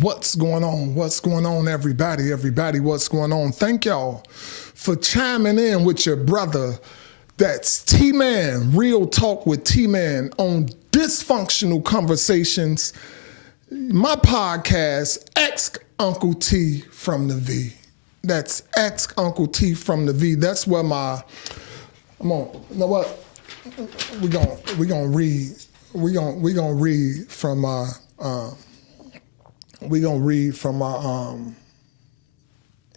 What's going on? What's going on, everybody? Everybody, what's going on? Thank y'all for chiming in with your brother. That's T-Man, Real Talk with T-Man on Dysfunctional Conversations. My podcast, Ask Uncle T from the V. That's Ask Uncle T from the V. That's where my, you know what? We're gonna read from my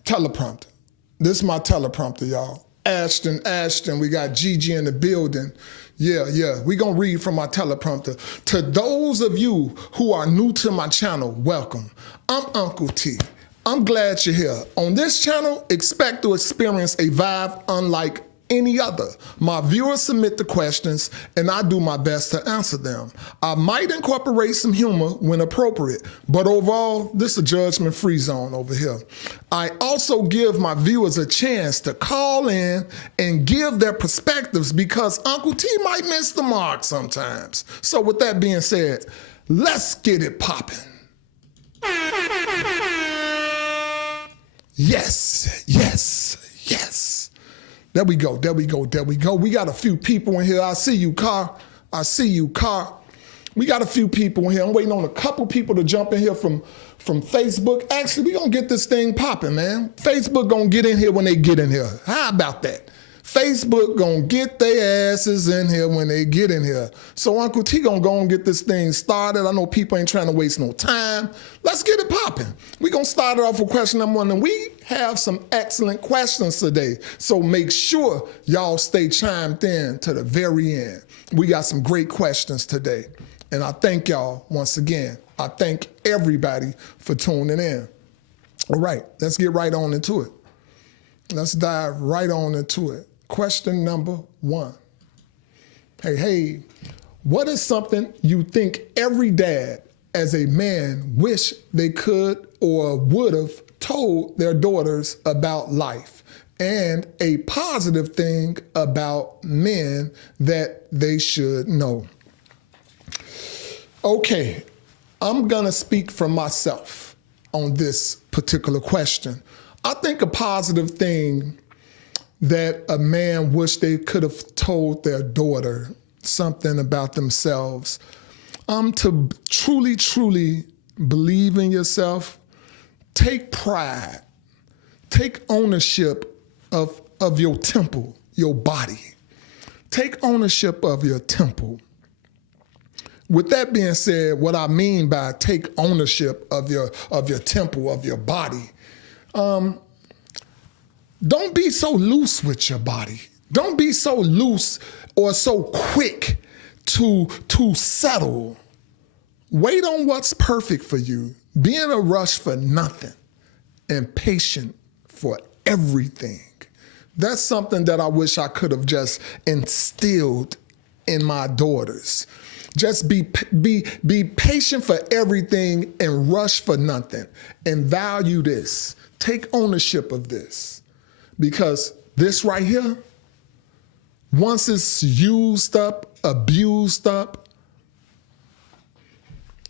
teleprompter. This is my teleprompter, y'all. Ashton, we got Gigi in the building. Yeah, we're going to read from my teleprompter. To those of you who are new to my channel, welcome. I'm Uncle T. I'm glad you're here. On this channel, expect to experience a vibe unlike any other. My viewers submit the questions and I do my best to answer them. I might incorporate some humor when appropriate, but overall, this is a judgment-free zone over here. I also give my viewers a chance to call in and give their perspectives because Uncle T might miss the mark sometimes. So with that being said, let's get it popping. Yes. There we go. We got a few people in here. I see you, Car. We got a few people in here. I'm waiting on a couple people to jump in here from Facebook. Actually, we gonna get this thing popping, man. Facebook gonna get in here when they get in here. How about that? Facebook gonna get their asses in here when they get in here. So Uncle T gonna go and get this thing started. I know people ain't trying to waste no time. Let's get it popping. We gonna start it off with question number 1, and we have some excellent questions today. So make sure y'all stay chimed in to the very end. We got some great questions today. And I thank y'all once again. I thank everybody for tuning in. All right, let's get right on into it. Let's dive right on into it. Question number 1. Hey, what is something you think every dad as a man wish they could or would have told their daughters about life, and a positive thing about men that they should know? Okay, I'm gonna speak for myself on this particular question. I think a positive thing that a man wish they could have told their daughter something about themselves. To truly believe in yourself, take pride, take ownership of your temple, your body. Take ownership of your temple. With that being said, what I mean by take ownership of your temple, of your body, don't be so loose with your body. Don't be so loose or so quick to settle. Wait on what's perfect for you. Be in a rush for nothing and patient for everything. That's something that I wish I could have just instilled in my daughters. Just be patient for everything and rush for nothing, and value this. Take ownership of this. Because this right here, once it's used up, abused up,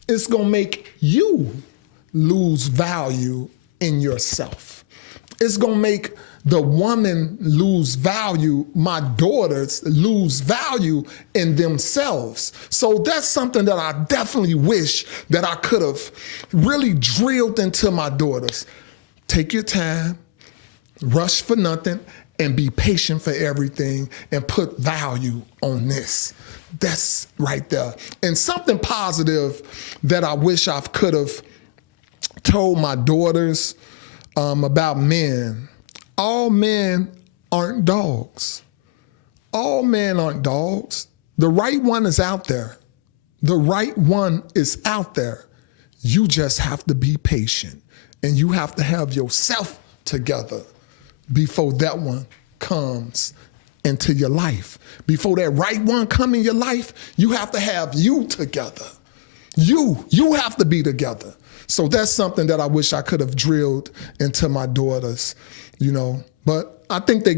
it's gonna make you lose value in yourself. It's gonna make the woman lose value, my daughters lose value in themselves. So that's something that I definitely wish that I could have really drilled into my daughters. Take your time. Rush for nothing and be patient for everything and put value on this. That's right there. And something positive that I wish I could have told my daughters about men. All men aren't dogs. All men aren't dogs. The right one is out there. The right one is out there. You just have to be patient and you have to have yourself together before that one comes into your life. Before that right one come in your life, you have to have you together. You have to be together. So that's something that I wish I could have drilled into my daughters, you know. But I think they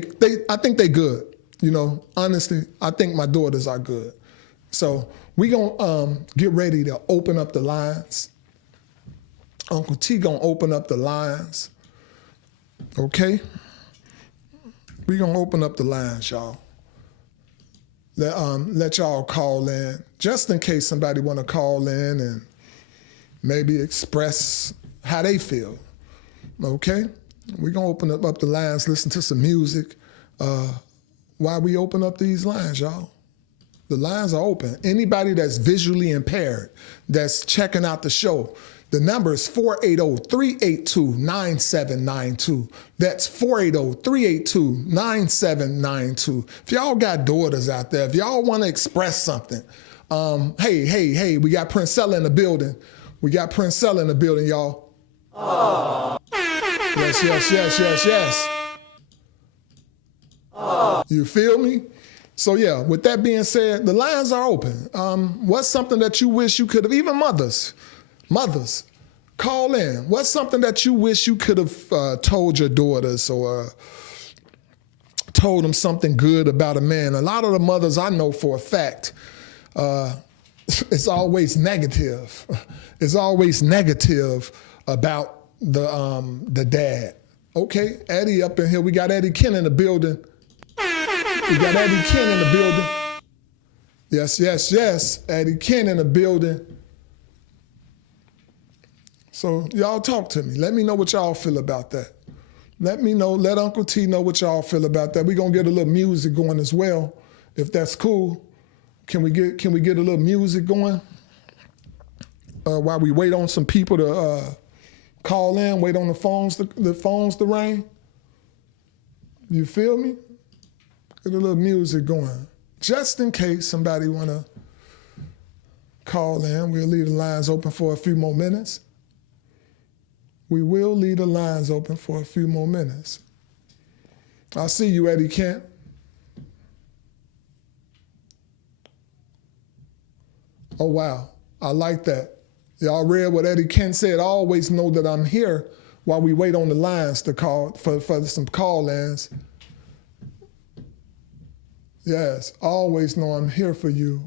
good, you know. Honestly, I think my daughters are good. So we gonna get ready to open up the lines. Uncle T gonna open up the lines. Okay? We gonna open up the lines, y'all. Let y'all call in, just in case somebody wanna call in and maybe express how they feel. Okay? We're gonna open up the lines, listen to some music while we open up these lines, y'all. The lines are open. Anybody that's visually impaired, that's checking out the show, the number is 480-382-9792. That's 480-382-9792. If y'all got daughters out there, if y'all want to express something, hey, we got Princella in the building. We got Princella in the building, y'all. Aww. Yes. Aww. You feel me? So yeah, with that being said, the lines are open. What's something that you wish you could have, even mothers, call in. What's something that you wish you could have told your daughters or told them something good about a man? A lot of the mothers I know for a fact, it's always negative. It's always negative about the dad. Okay, Eddie up in here. We got Eddie Ken in the building. We got Eddie Ken in the building. Yes. Eddie Ken in the building. So y'all talk to me. Let me know what y'all feel about that. Let me know, let Uncle T know what y'all feel about that. We're gonna get a little music going as well, if that's cool. Can we get a little music going? While we wait on some people to call in, wait on the phones to ring. You feel me? Get a little music going. Just in case somebody wanna call in, we'll leave the lines open for a few more minutes. We will leave the lines open for a few more minutes. I see you, Eddie Kent. Oh, wow. I like that. Y'all read what Eddie Kent said. I always know that I'm here while we wait on the lines to call for some call-ins. Yes, always know I'm here for you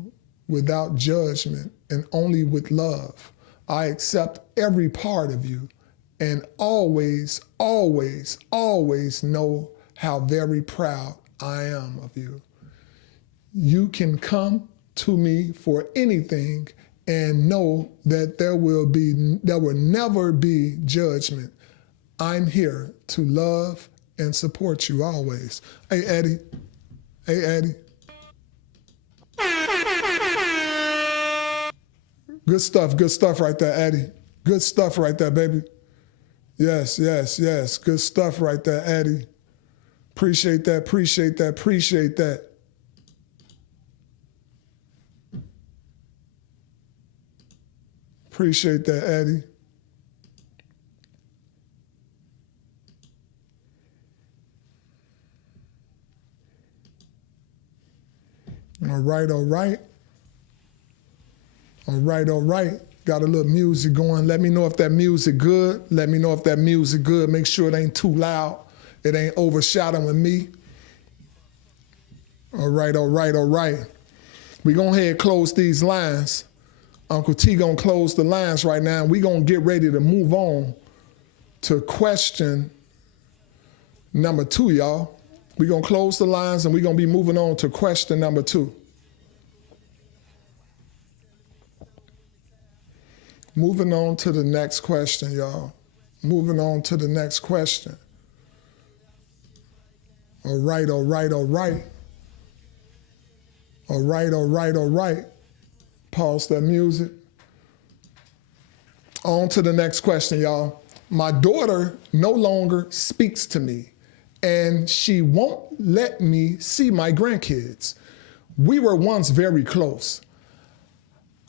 without judgment and only with love. I accept every part of you and always, always, always know how very proud I am of you. You can come to me for anything and know that there will never be judgment. I'm here to love and support you always. Hey, Eddie. Good stuff right there, Eddie. Good stuff right there, baby. Yes. Good stuff right there, Eddie. Appreciate that. Appreciate that, Eddie. All right. Got a little music going. Let me know if that music good. Make sure it ain't too loud. It ain't overshadowing me. All right. We gonna go ahead and close these lines. Uncle T gonna close the lines right now. We gonna get ready to move on to question number 2, y'all. We gonna close the lines and we gonna be moving on to question number 2. Moving on to the next question, y'all. Moving on to the next question. All right. Pause that music. On to the next question, y'all. My daughter no longer speaks to me, and she won't let me see my grandkids. We were once very close.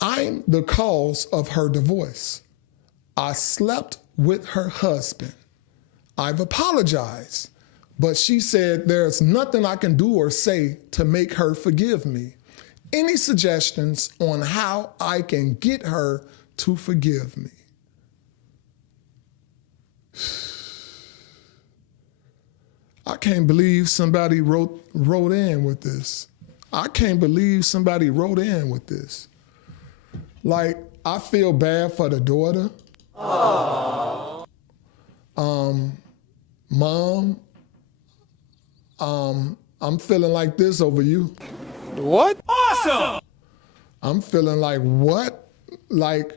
I'm the cause of her divorce. I slept with her husband. I've apologized, But she said, there's nothing I can do or say to make her forgive me. Any suggestions on how I can get her to forgive me? I can't believe somebody wrote in with this. I can't believe somebody wrote in with this. Like, I feel bad for the daughter. Mom, I'm feeling like this over you. What? Awesome! I'm feeling like, what? Like,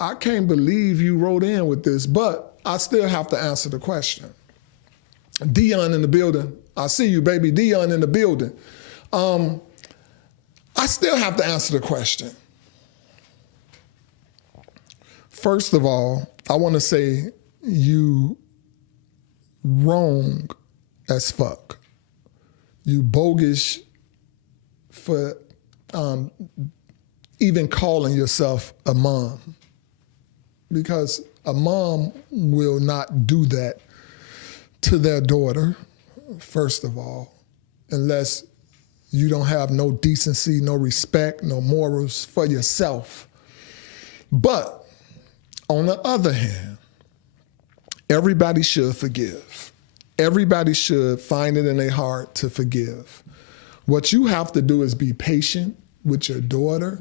I can't believe you wrote in with this, but I still have to answer the question. Dion in the building. I see you, baby. Dion in the building. I still have to answer the question. First of all, I want to say you wrong as fuck. You bogus for even calling yourself a mom, because a mom will not do that to their daughter, first of all, unless you don't have no decency, no respect, no morals for yourself. But on the other hand, everybody should forgive. Everybody should find it in their heart to forgive. What you have to do is be patient with your daughter.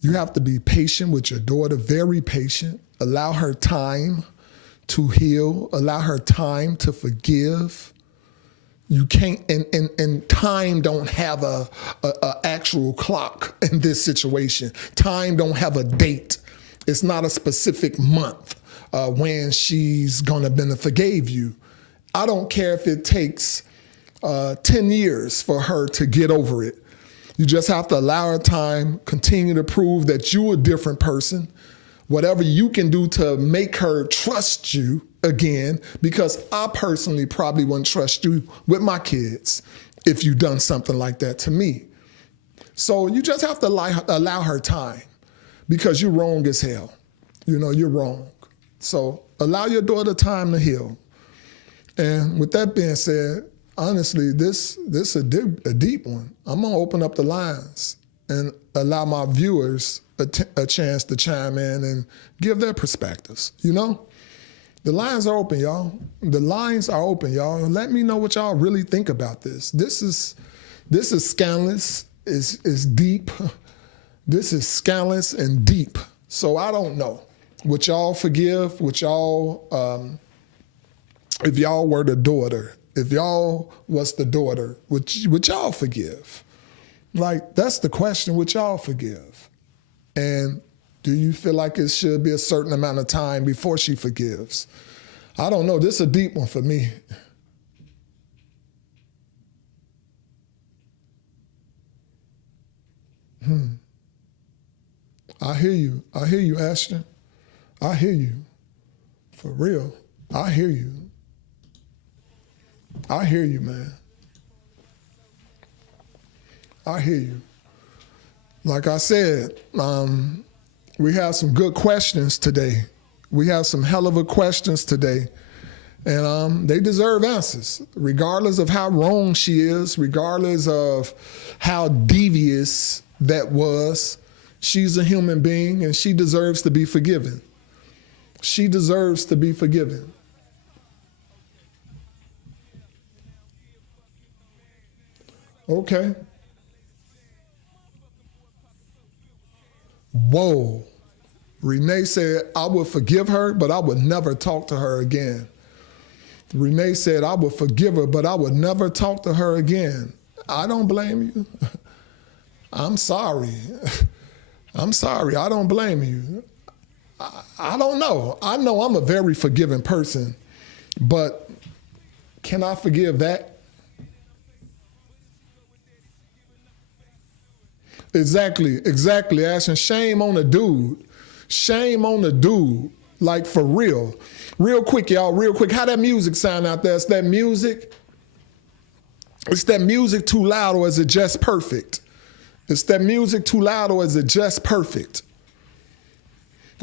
You have to be patient with your daughter, very patient. Allow her time to heal. Allow her time to forgive. You can't, and time don't have a actual clock in this situation. Time don't have a date. It's not a specific month when she's gonna forgive you. I don't care if it takes 10 years for her to get over it. You just have to allow her time, continue to prove that you're a different person. Whatever you can do to make her trust you again, because I personally probably wouldn't trust you with my kids if you done something like that to me. So you just have to allow her time, because you're wrong as hell. You know, you're wrong. So allow your daughter time to heal. And with that being said, honestly, this a deep one. I'm gonna open up the lines and allow my viewers a chance to chime in and give their perspectives, you know? The lines are open, y'all. The lines are open, y'all. Let me know what y'all really think about this. This is scandalous, is deep. This is scandalous and deep. So I don't know. Would y'all forgive? Would y'all, if y'all were the daughter, if y'all was the daughter, would y'all forgive? Like, that's the question, would y'all forgive? And do you feel like it should be a certain amount of time before she forgives? I don't know, this is a deep one for me. I hear you, Ashton. I hear you, for real. I hear you. I hear you, man. I hear you. Like I said, we have some good questions today. We have some hell of a questions today. And they deserve answers, regardless of how wrong she is, regardless of how devious that was. She's a human being and she deserves to be forgiven. She deserves to be forgiven. Okay. Whoa. Renee said, I would forgive her, but I would never talk to her again. Renee said, I would forgive her, but I would never talk to her again. I don't blame you. I'm sorry. I'm sorry. I don't blame you. I don't know. I know I'm a very forgiving person, but can I forgive that? Exactly, Ashton. Shame on the dude. Shame on the dude. Like, for real. Real quick, y'all, real quick. How that music sound out there? Is that music? Is that music too loud, or is it just perfect? Is that music too loud, or is it just perfect?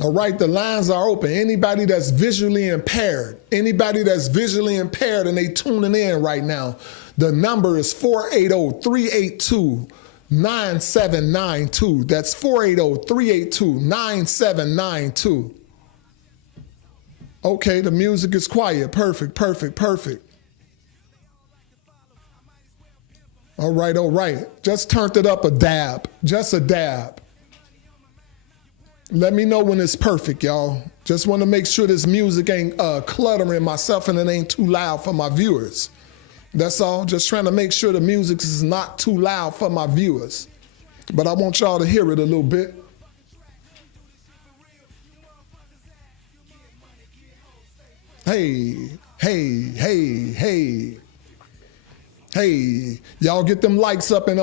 All right, the lines are open. Anybody that's visually impaired, and they tuning in right now, the number is 480-382-9792. That's 480-382-9792. Okay, the music is quiet. Perfect. All right. Just turned it up a dab. Just a dab. Let me know when it's perfect, y'all. Just want to make sure this music ain't cluttering myself and it ain't too loud for my viewers. That's all. Just trying to make sure the music is not too loud for my viewers. But I want y'all to hear it a little bit. Hey. Y'all get them likes up in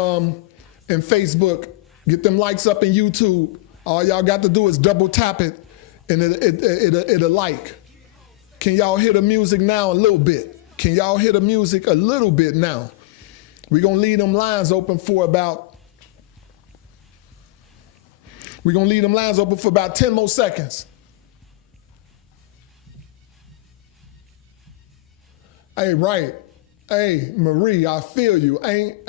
Facebook. Get them likes up in YouTube. All y'all got to do is double tap it and it'll like. Can y'all hear the music now a little bit? Can y'all hear the music a little bit now? We're going to leave them lines open for about 10 more seconds. Hey, right. Hey, Marie, I feel you.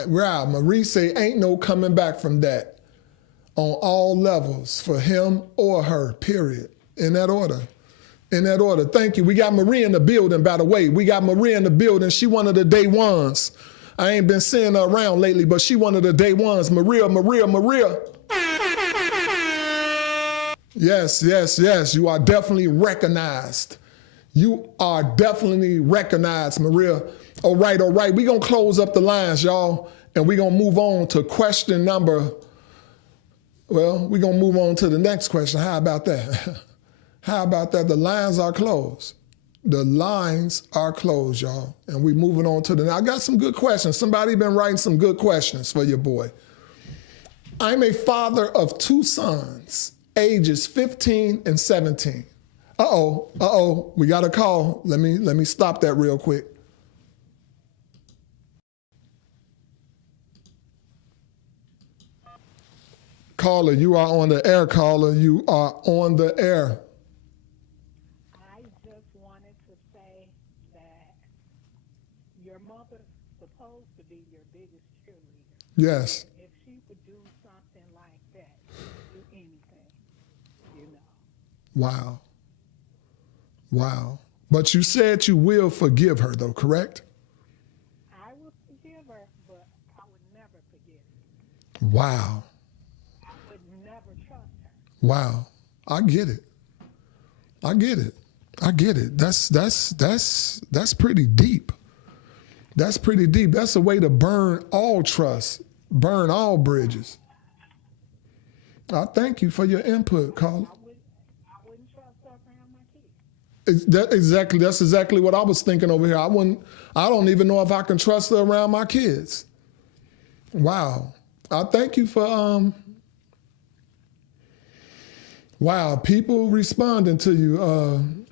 Marie say ain't no coming back from that. On all levels for him or her, period. In that order. Thank you. We got Marie in the building, by the way. We got Marie in the building. She one of the day ones. I ain't been seeing her around lately, but she one of the day ones. Maria. Yes. You are definitely recognized. Maria. All right. We're going to close up the lines, y'all, and we're going to move on to question number. Well, we're going to move on to the next question. How about that? The lines are closed. Y'all. And we're moving on to I got some good questions. Somebody been writing some good questions for your boy. I'm a father of 2 sons, ages 15 and 17. We got a call. Let me stop that real quick. Caller, you are on the air, caller. You are on the air. I just wanted to say that your mother's supposed to be your biggest cheerleader. Yes. If she would do something like that, do anything, Wow. But you said you will forgive her, though, correct? I will forgive her, but I would never forget her. Wow. Wow, I get it. That's pretty deep. That's a way to burn all trust, burn all bridges. I thank you for your input, caller. I wouldn't trust her around my kids. That's exactly what I was thinking over here. I don't even know if I can trust her around my kids. Wow. I thank you for wow, people responding to you.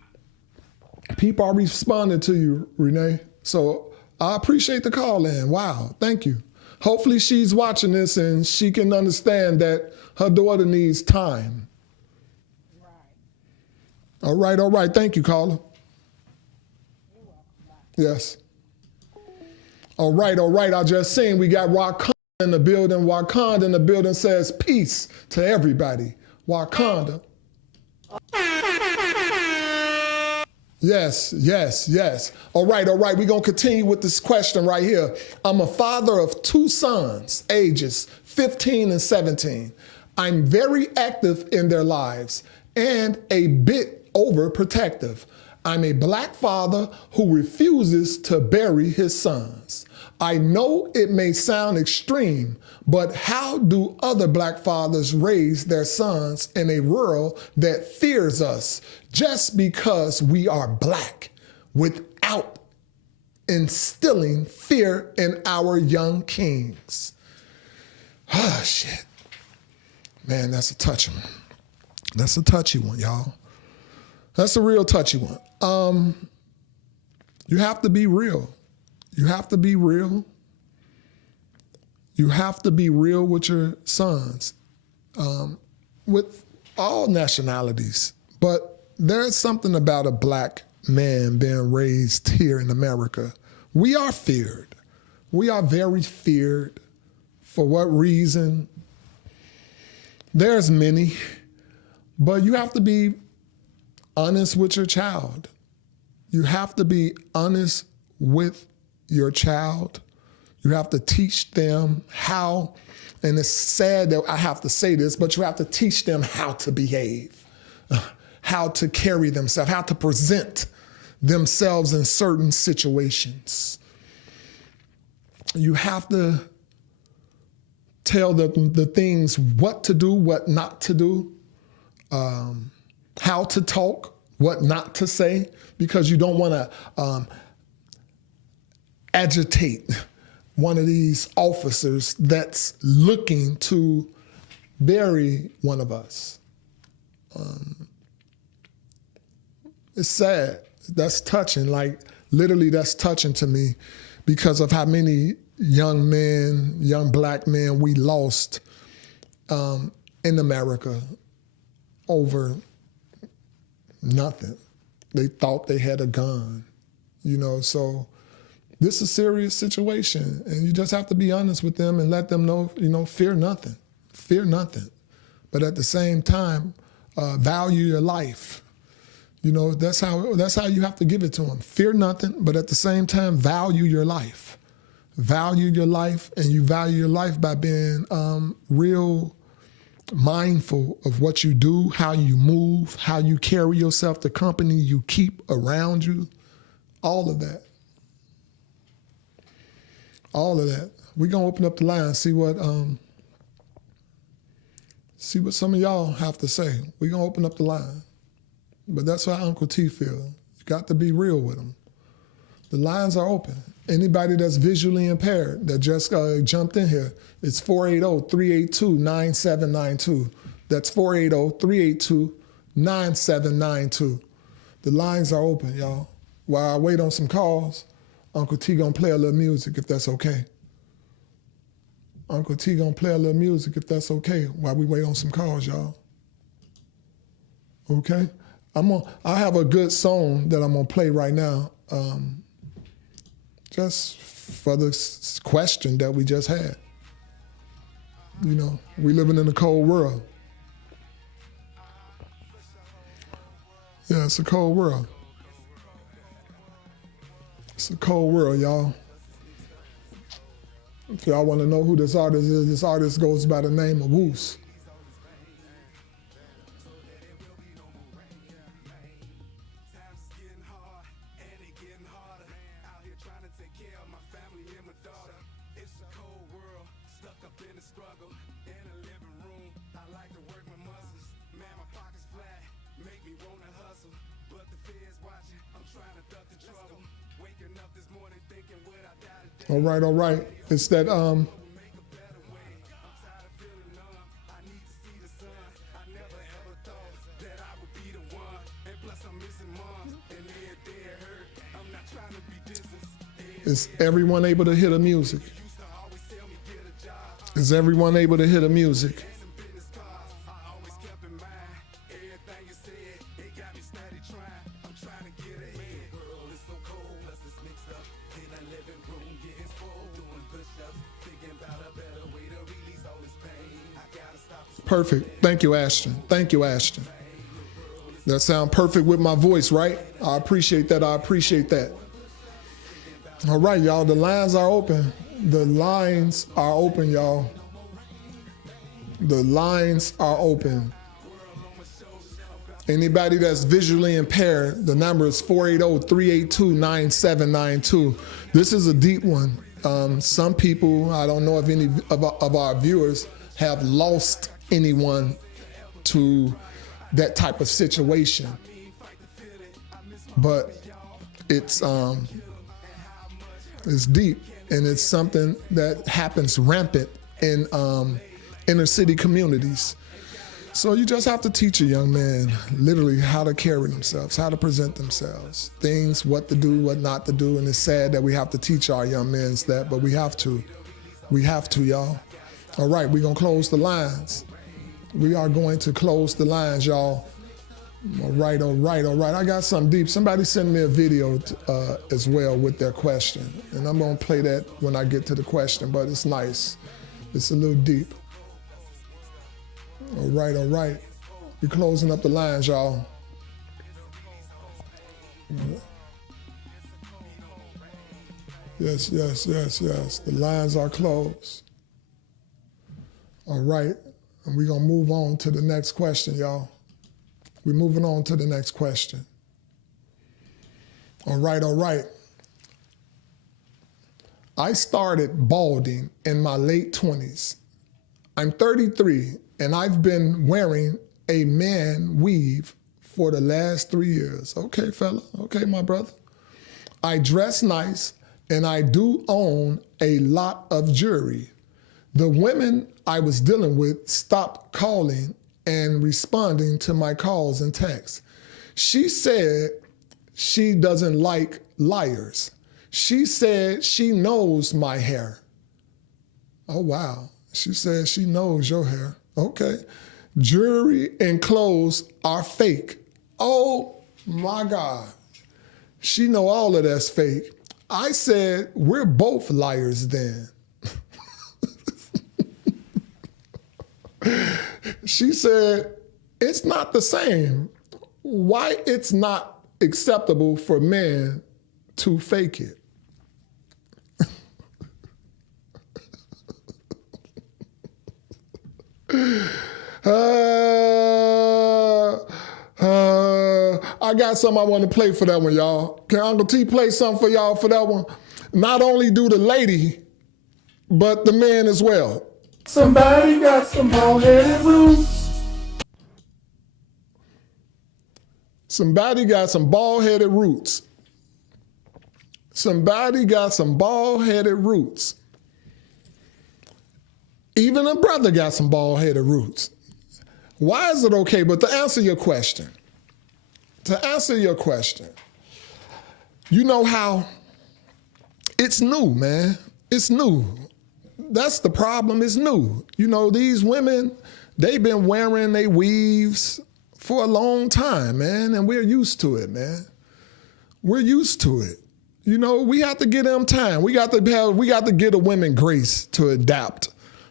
People are responding to you, Renee. So I appreciate the call in. Wow, thank you. Hopefully she's watching this and she can understand that her daughter needs time. Right. All right. Thank you, caller. You're welcome. Bye. Yes. All right. I just seen we got Wakanda in the building. Wakanda in the building says peace to everybody. Wakanda. Yes. All right. We're going to continue with this question right here. I'm a father of 2 sons, ages 15 and 17. I'm very active in their lives and a bit overprotective. I'm a black father who refuses to bury his sons. I know it may sound extreme, but how do other black fathers raise their sons in a world that fears us just because we are black without instilling fear in our young kings? Ah, shit. Man, that's a touchy one. That's a touchy one, y'all. That's a real touchy one. You have to be real. You have to be real. You have to be real with your sons. With all nationalities, but there's something about a black man being raised here in America. We are feared. We are very feared. For what reason? There's many, but you have to be honest with your child. You have to be honest with your child. You have to teach them how, and it's sad that I have to say this, but you have to teach them how to behave, how to carry themselves, how to present themselves in certain situations. You have to tell them the things, what to do, what not to do, how to talk, what not to say, because you don't want to agitate one of these officers that's looking to bury one of us. It's sad. That's touching. Like, literally, that's touching to me because of how many young men, young black men we lost in America over nothing. They thought they had a gun, you know, so this is a serious situation, and you just have to be honest with them and let them know, you know, fear nothing, fear nothing. But at the same time, value your life. You know, that's how you have to give it to them. Fear nothing, but at the same time, value your life. Value your life, and you value your life by being real mindful of what you do, how you move, how you carry yourself, the company you keep around you, all of that. All of that. We're gonna open up the line, see what some of y'all have to say. We're gonna open up the line. But that's how Uncle T feel. You got to be real with them. The lines are open. Anybody that's visually impaired that just jumped in here, it's 480-382-9792. That's 480-382-9792. The lines are open, y'all. While I wait on some calls, Uncle T gonna play a little music if that's okay. Uncle T gonna play a little music if that's okay while we wait on some calls, y'all. Okay? I have a good song that I'm gonna play right now, just for this question that we just had. You know, we living in a cold world. Yeah, it's a cold world. It's a cold world, y'all. If y'all want to know who this artist goes by the name of Woos. All right. It's that is everyone able to hear the music? Is everyone able to hear the music? Perfect. Thank you, Ashton. Thank you, Ashton. That sound perfect with my voice, right? I appreciate that. I appreciate that. All right, y'all. The lines are open. The lines are open, y'all. The lines are open. Anybody that's visually impaired, the number is 480-382-9792. This is a deep one. Some people, I don't know if any of our viewers have lost anyone to that type of situation, but it's deep, and it's something that happens rampant in inner city communities. So you just have to teach a young man literally how to carry themselves, how to present themselves, things, what to do, what not to do. And it's sad that we have to teach our young men that, but we have to. We have to, y'all. All right, we're gonna close the lines. We are going to close the lines, y'all. All right. I got something deep. Somebody sent me a video as well with their question, and I'm gonna play that when I get to the question, but it's nice. It's a little deep. All right. We're closing up the lines, y'all. Yes. The lines are closed. All right. And we're going to move on to the next question, y'all. We're moving on to the next question. All right. I started balding in my late 20s. I'm 33, and I've been wearing a man weave for the last 3 years. Okay, fella. Okay, my brother. I dress nice, and I do own a lot of jewelry. The women I was dealing with stopped calling and responding to my calls and texts. She said she doesn't like liars. She said she knows my hair. Oh, wow. She said she knows your hair. Okay. Jewelry and clothes are fake. Oh, my God. She know all of that's fake. I said, we're both liars then. She said, it's not the same. Why it's not acceptable for men to fake it? I got something I want to play for that one, y'all. Can Uncle T play something for y'all for that one? Not only do the lady, but the man as well. Somebody got some bald-headed roots. Somebody got some bald-headed roots. Somebody got some bald-headed roots. Even a brother got some bald-headed roots. Why is it okay? But to answer your question, you know how it's new, man. It's new. That's the problem, it's new. You know, these women, they've been wearing their weaves for a long time, man, and we're used to it, man. We're used to it. You know, we have to give them time. We got to give the women grace to adapt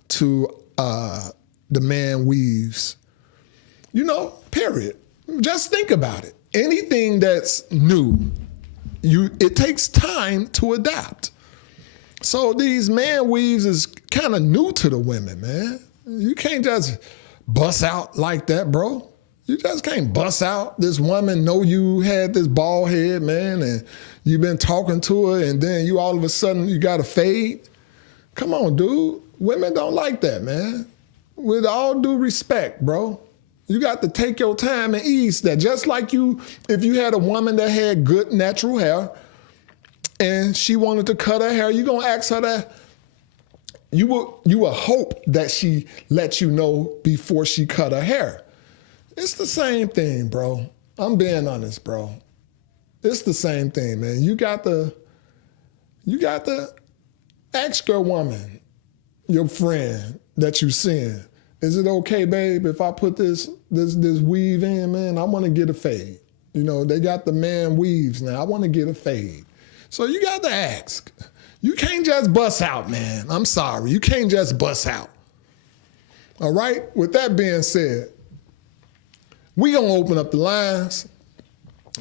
to the man weaves. You know, period. Just think about it. Anything that's new, it takes time to adapt. So these man weaves is kind of new to the women, man. You can't just bust out like that, bro. You just can't bust out. This woman know you had this bald head, man, and you've been talking to her, and then you all of a sudden you got a fade. Come on, dude. Women don't like that, man. With all due respect, bro. You got to take your time and ease that. Just like if you had a woman that had good natural hair, and she wanted to cut her hair, you're going to ask her that. You will hope that she let you know before she cut her hair. It's the same thing, bro. I'm being honest, bro. It's the same thing, man. You got to ask your woman, your friend that you seeing, is it okay, babe, if I put this weave in, man? I want to get a fade. You know, they got the man weaves now. I want to get a fade. So you got to ask. You can't just bust out, man. I'm sorry. You can't just bust out. All right? With that being said, we going to open up the lines.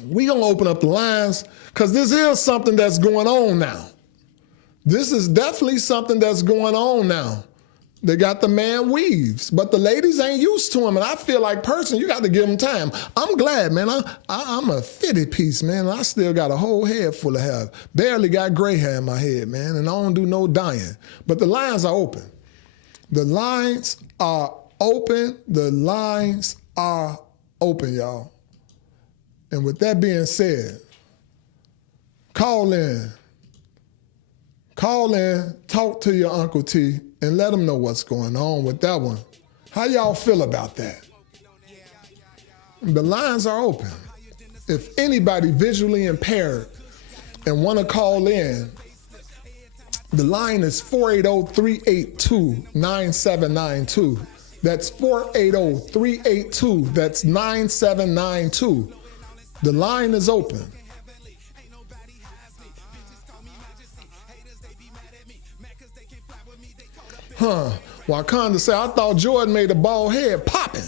We going to open up the lines because this is something that's going on now. This is definitely something that's going on now. They got the man weaves, but the ladies ain't used to them. And I feel like, personally, you got to give them time. I'm glad, man. I'm a fitted piece, man. I still got a whole head full of hair. Barely got gray hair in my head, man. And I don't do no dyeing. But the lines are open. The lines are open. The lines are open, y'all. And with that being said, call in. Call in, talk to your Uncle T, and let them know what's going on with that one. How y'all feel about that? The lines are open. If anybody visually impaired and want to call in, the line is 480-382-9792. That's 480-382. That's 9792. The line is open. Wakanda said, I thought Jordan made a bald head popping.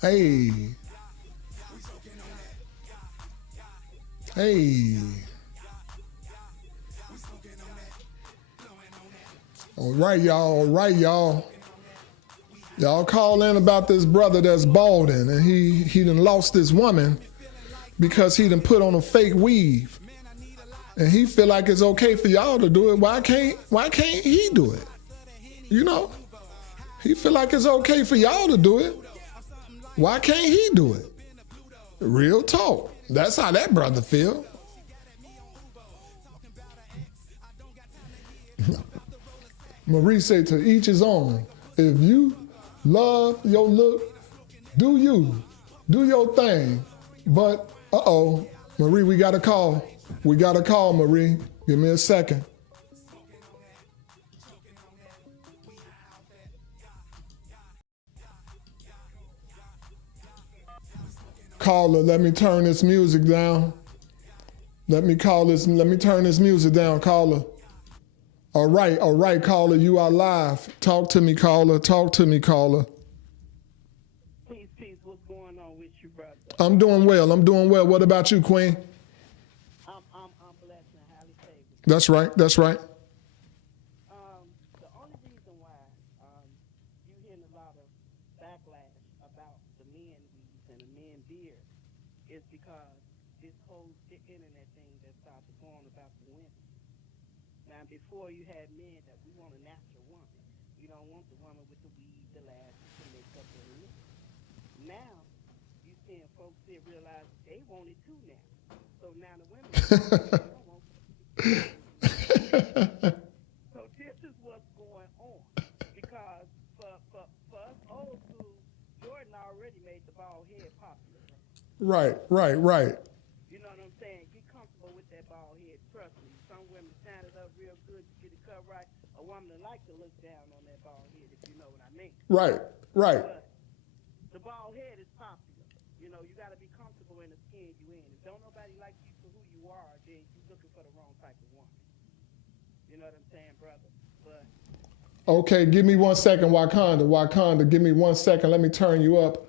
Hey. Hey. All right, y'all. All right, y'all. Y'all call in about this brother that's balding, and he done lost his woman because he done put on a fake weave. And he feel like it's okay for y'all to do it. Why can't he do it? You know? He feel like it's okay for y'all to do it. Why can't he do it? Real talk. That's how that brother feel. Marie said, to each his own. If you love your look, do you. Do your thing. But, Marie, we got a call. We got a call, Marie. Give me a second. Caller, let me turn this music down. Let me turn this music down, caller. All right, caller, you are live. Talk to me, caller. Talk to me, caller. Peace, what's going on with you, brother? I'm doing well. What about you, Queen? I'm blessed and highly favored. That's right. The only reason why you hearing a lot of backlash about the men weaves and the men beard is because this whole internet thing that started going about the women. Now, before you had men that we want a natural woman. We don't want the woman with the weave, the lashes, the makeup, and the lip. Now, you seeing folks here realize they want it too now. So now the women don't want it. So this is what's going on. Because for us old school, Jordan already made the bald head popular. Right. You know what I'm saying? Get comfortable with that bald head. Trust me. Some women stand it up real good to get it cut right. A woman that like to look down on that bald head, if you know what I mean. Right. But the bald head is popular. You know, you got to be comfortable in the skin you in. If don't nobody like you for who you are, then you're looking for the wrong type of woman. You know what I'm saying, brother? But Okay, give me 1 second, Wakanda, give me 1 second. Let me turn you up.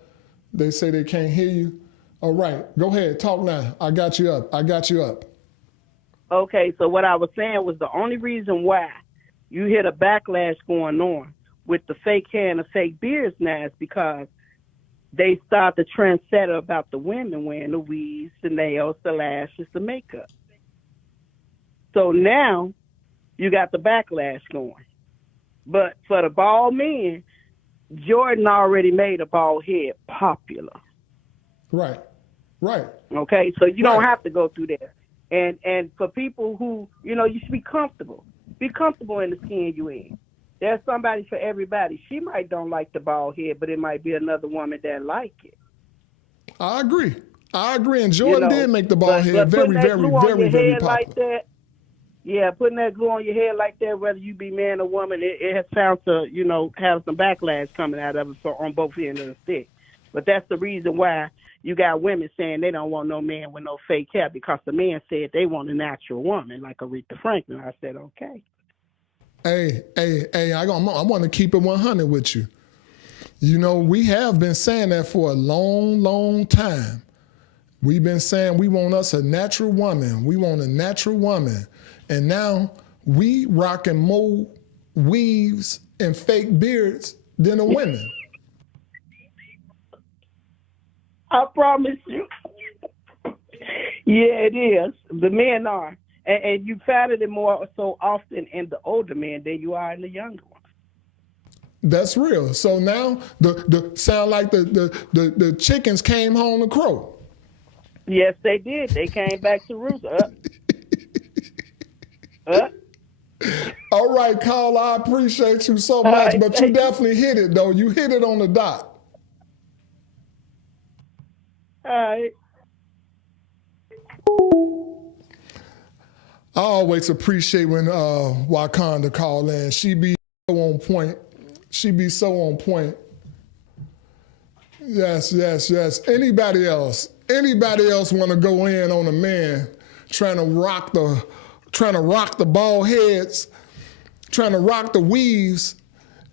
They say they can't hear you. All right, go ahead, talk now. I got you up. okay, so what I was saying was the only reason why you hear the backlash going on with the fake hair and the fake beards now is because they start the trendsetter about the women wearing the weaves, the nails, the lashes, the makeup. So now you got the backlash going. But for the bald men, Jordan already made a bald head popular. Right. Okay, so you don't have to go through that. And for people who, you know, you should be comfortable. Be comfortable in the skin you in. There's somebody for everybody. She might don't like the bald head, but it might be another woman that like it. I agree. And Jordan did make the bald head very, very, very, very popular. Like that, yeah, putting that glue on your head like that, whether you be man or woman, it has found to, you know, have some backlash coming out of it on both ends of the stick. But that's the reason why you got women saying they don't want no man with no fake hair, because the man said they want a natural woman like Aretha Franklin. I said, okay. Hey, I want to keep it 100 with you. You know, we have been saying that for a long, long time. We've been saying we want us a natural woman. We want a natural woman. And now we rocking more weaves and fake beards than the women. I promise you. Yeah, it is. The men are. And you find it more so often in the older men than you are in the younger ones. That's real. So now the sound like the chickens came home to crow. Yes, they did. They came back to roost. All right, Carl, I appreciate you so All much, right, but you thank you. definitely hit it, though. You hit it on the dot. All right. I always appreciate when Wakanda call in. She be so on point. She be so on point. Yes, yes, yes. Anybody else? Anybody else want to go in on a man trying to rock the bald heads, trying to rock the weaves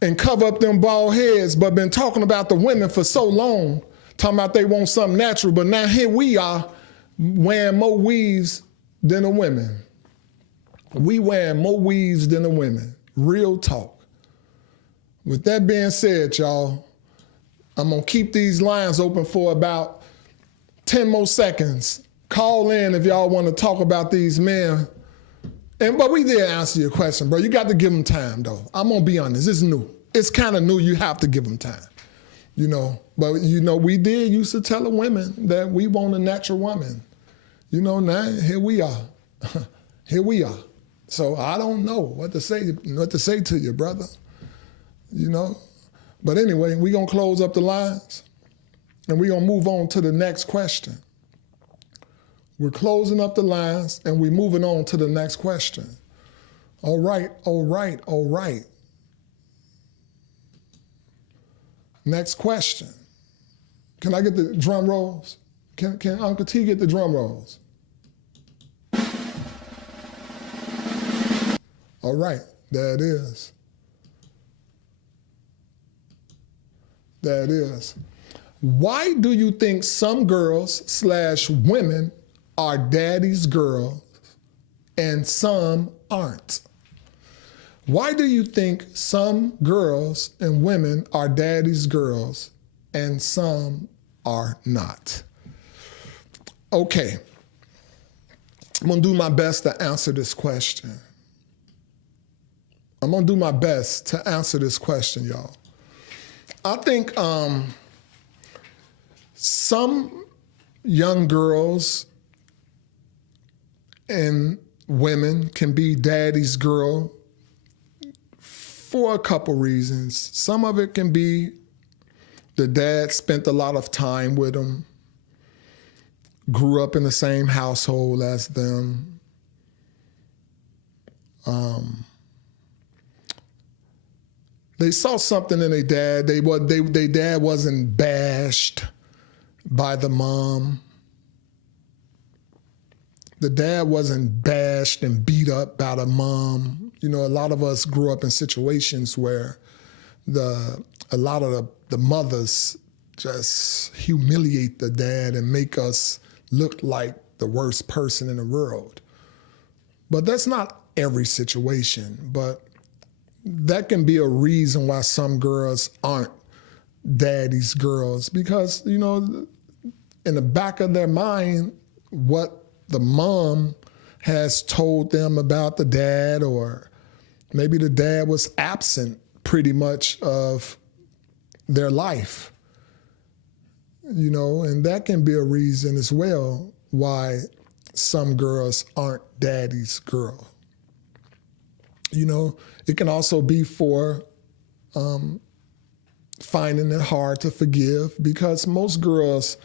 and cover up them bald heads, but been talking about the women for so long, talking about they want something natural, but now here we are wearing more weaves than the women. We wearing more weaves than the women. Real talk. With that being said, y'all, I'm going to keep these lines open for about 10 more seconds. Call in if y'all want to talk about these men. But we did answer your question, bro. You got to give them time, though. I'm going to be honest. It's new. It's kind of new. You have to give them time. You know, but, you know, we did used to tell the women that we want a natural woman. You know, now here we are. Here we are. So I don't know what to say to you, brother. You know? But anyway, we're going to close up the lines and we're going to move on to the next question. We're closing up the lines and we're moving on to the next question. All right, all right, all right. Next question. Can I get the drum rolls? Can Uncle T get the drum rolls? All right, there it is. There it is. Why do you think some girls/women are daddy's girls and some aren't? Why do you think some girls and women are daddy's girls and some are not? Okay, I'm gonna do my best to answer this question. I'm gonna do my best to answer this question, y'all. I think some young girls and women can be daddy's girl for a couple reasons. Some of it can be the dad spent a lot of time with them, grew up in the same household as them. They saw something in their dad. Their dad wasn't bashed by the mom. The dad wasn't bashed and beat up by the mom. You know, a lot of us grew up in situations where a lot of the mothers just humiliate the dad and make us look like the worst person in the world. But that's not every situation, but that can be a reason why some girls aren't daddy's girls, because, you know, in the back of their mind, what the mom has told them about the dad, or maybe the dad was absent pretty much of their life, you know, and that can be a reason as well why some girls aren't daddy's girl. You know, it can also be for finding it hard to forgive, because most girls,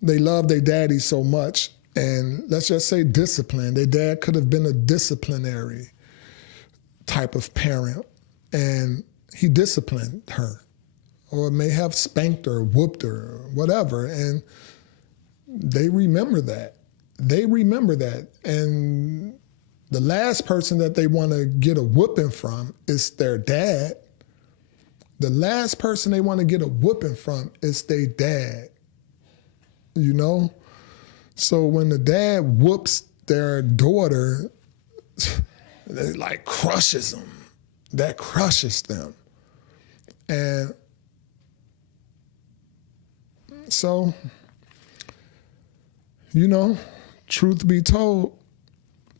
they love their daddy so much, and let's just say discipline. Their dad could have been a disciplinary type of parent, and he disciplined her, or may have spanked her, whooped her, or whatever, and they remember that. They remember that, and the last person that they want to get a whooping from is their dad. The last person they want to get a whooping from is their dad, you know? So when the dad whoops their daughter, it like crushes them. That crushes them. And so, you know, truth be told,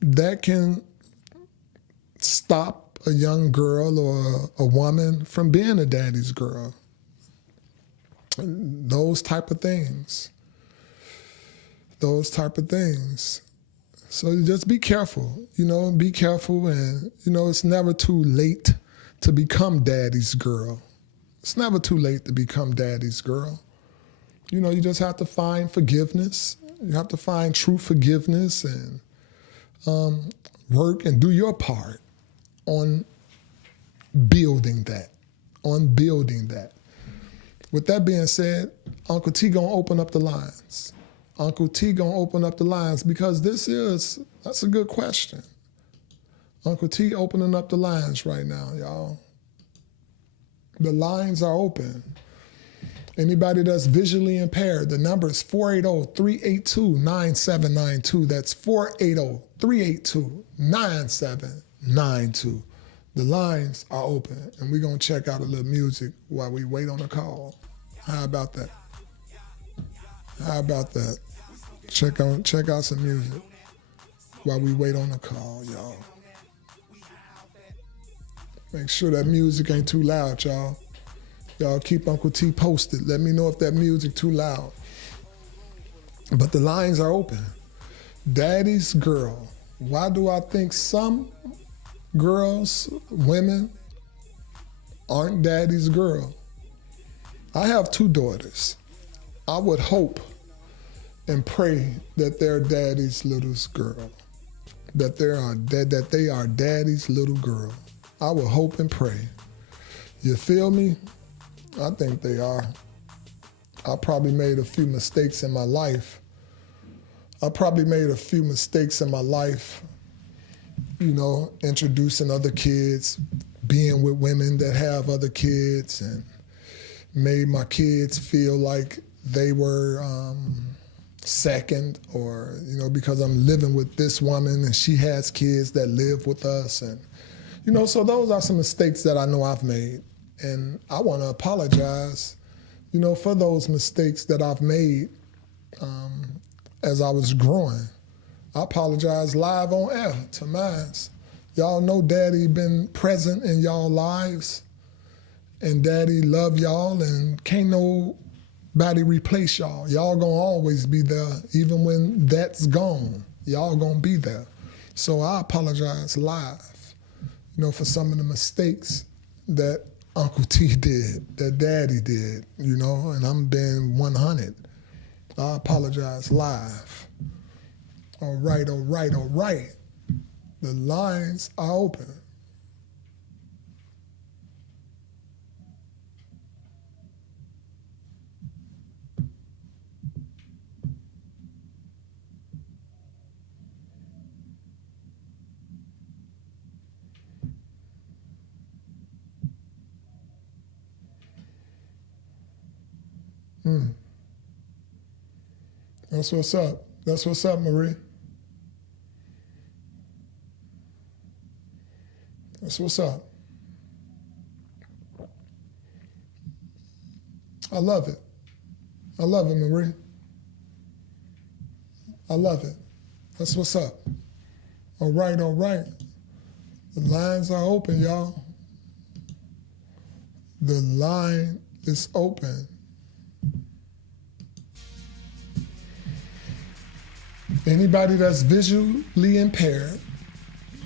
that can stop a young girl or a woman from being a daddy's girl. Those type of things. those type of things. So you just be careful, be careful. And, it's never too late to become daddy's girl. It's never too late to become daddy's girl. You just have to find forgiveness. You have to find true forgiveness and work and do your part on building that, With that being said, Uncle T gonna open up the lines. Uncle T gonna open up the lines because that's a good question. Uncle T opening up the lines right now, y'all. The lines are open. Anybody that's visually impaired, the number is 480-382-9792. That's 480-382-9792. The lines are open, and we're going to check out a little music while we wait on a call. How about that? Check out some music while we wait on a call, y'all. Make sure that music ain't too loud, y'all. Y'all keep Uncle T posted. Let me know if that music too loud. But the lines are open. Daddy's girl. Why do I think some girls, women, aren't daddy's girl? I have 2 daughters. I would hope and pray that they're daddy's little girl. That they are daddy's little girl. I would hope and pray. You feel me? I think they are. I probably made a few mistakes in my life. Introducing other kids, being with women that have other kids, and made my kids feel like they were second, or, because I'm living with this woman and she has kids that live with us. And, so those are some mistakes that I know I've made. And I want to apologize, for those mistakes that I've made as I was growing. I apologize live on air to mine. Y'all know Daddy been present in y'all lives, and Daddy love y'all, and can't nobody replace y'all. Y'all gonna always be there, even when that's gone. Y'all gonna be there. So I apologize live, for some of the mistakes that Uncle T did, that Daddy did, and I'm being 100. I apologize live. All right. The lines are open. That's what's up. That's what's up, Marie. That's what's up. I love it. I love it, Marie. I love it. That's what's up. All right. The lines are open, y'all. The line is open. Anybody that's visually impaired,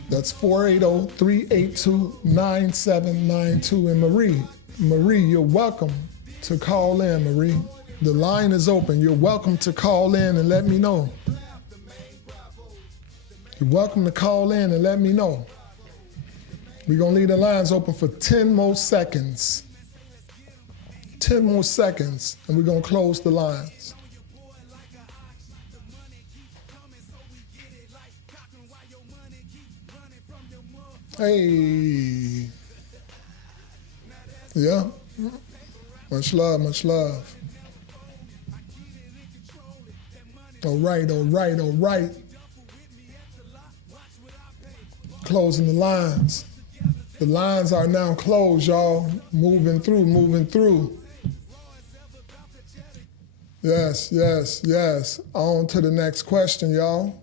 that's 480-382-9792. And Marie, you're welcome to call in, Marie. The line is open. You're welcome to call in and let me know. You're welcome to call in and let me know. We're going to leave the lines open for 10 more seconds. 10 more seconds, and we're going to close the lines. Hey. Yeah. Much love. All right. Closing the lines. The lines are now closed, y'all. Moving through. Yes. On to the next question, y'all.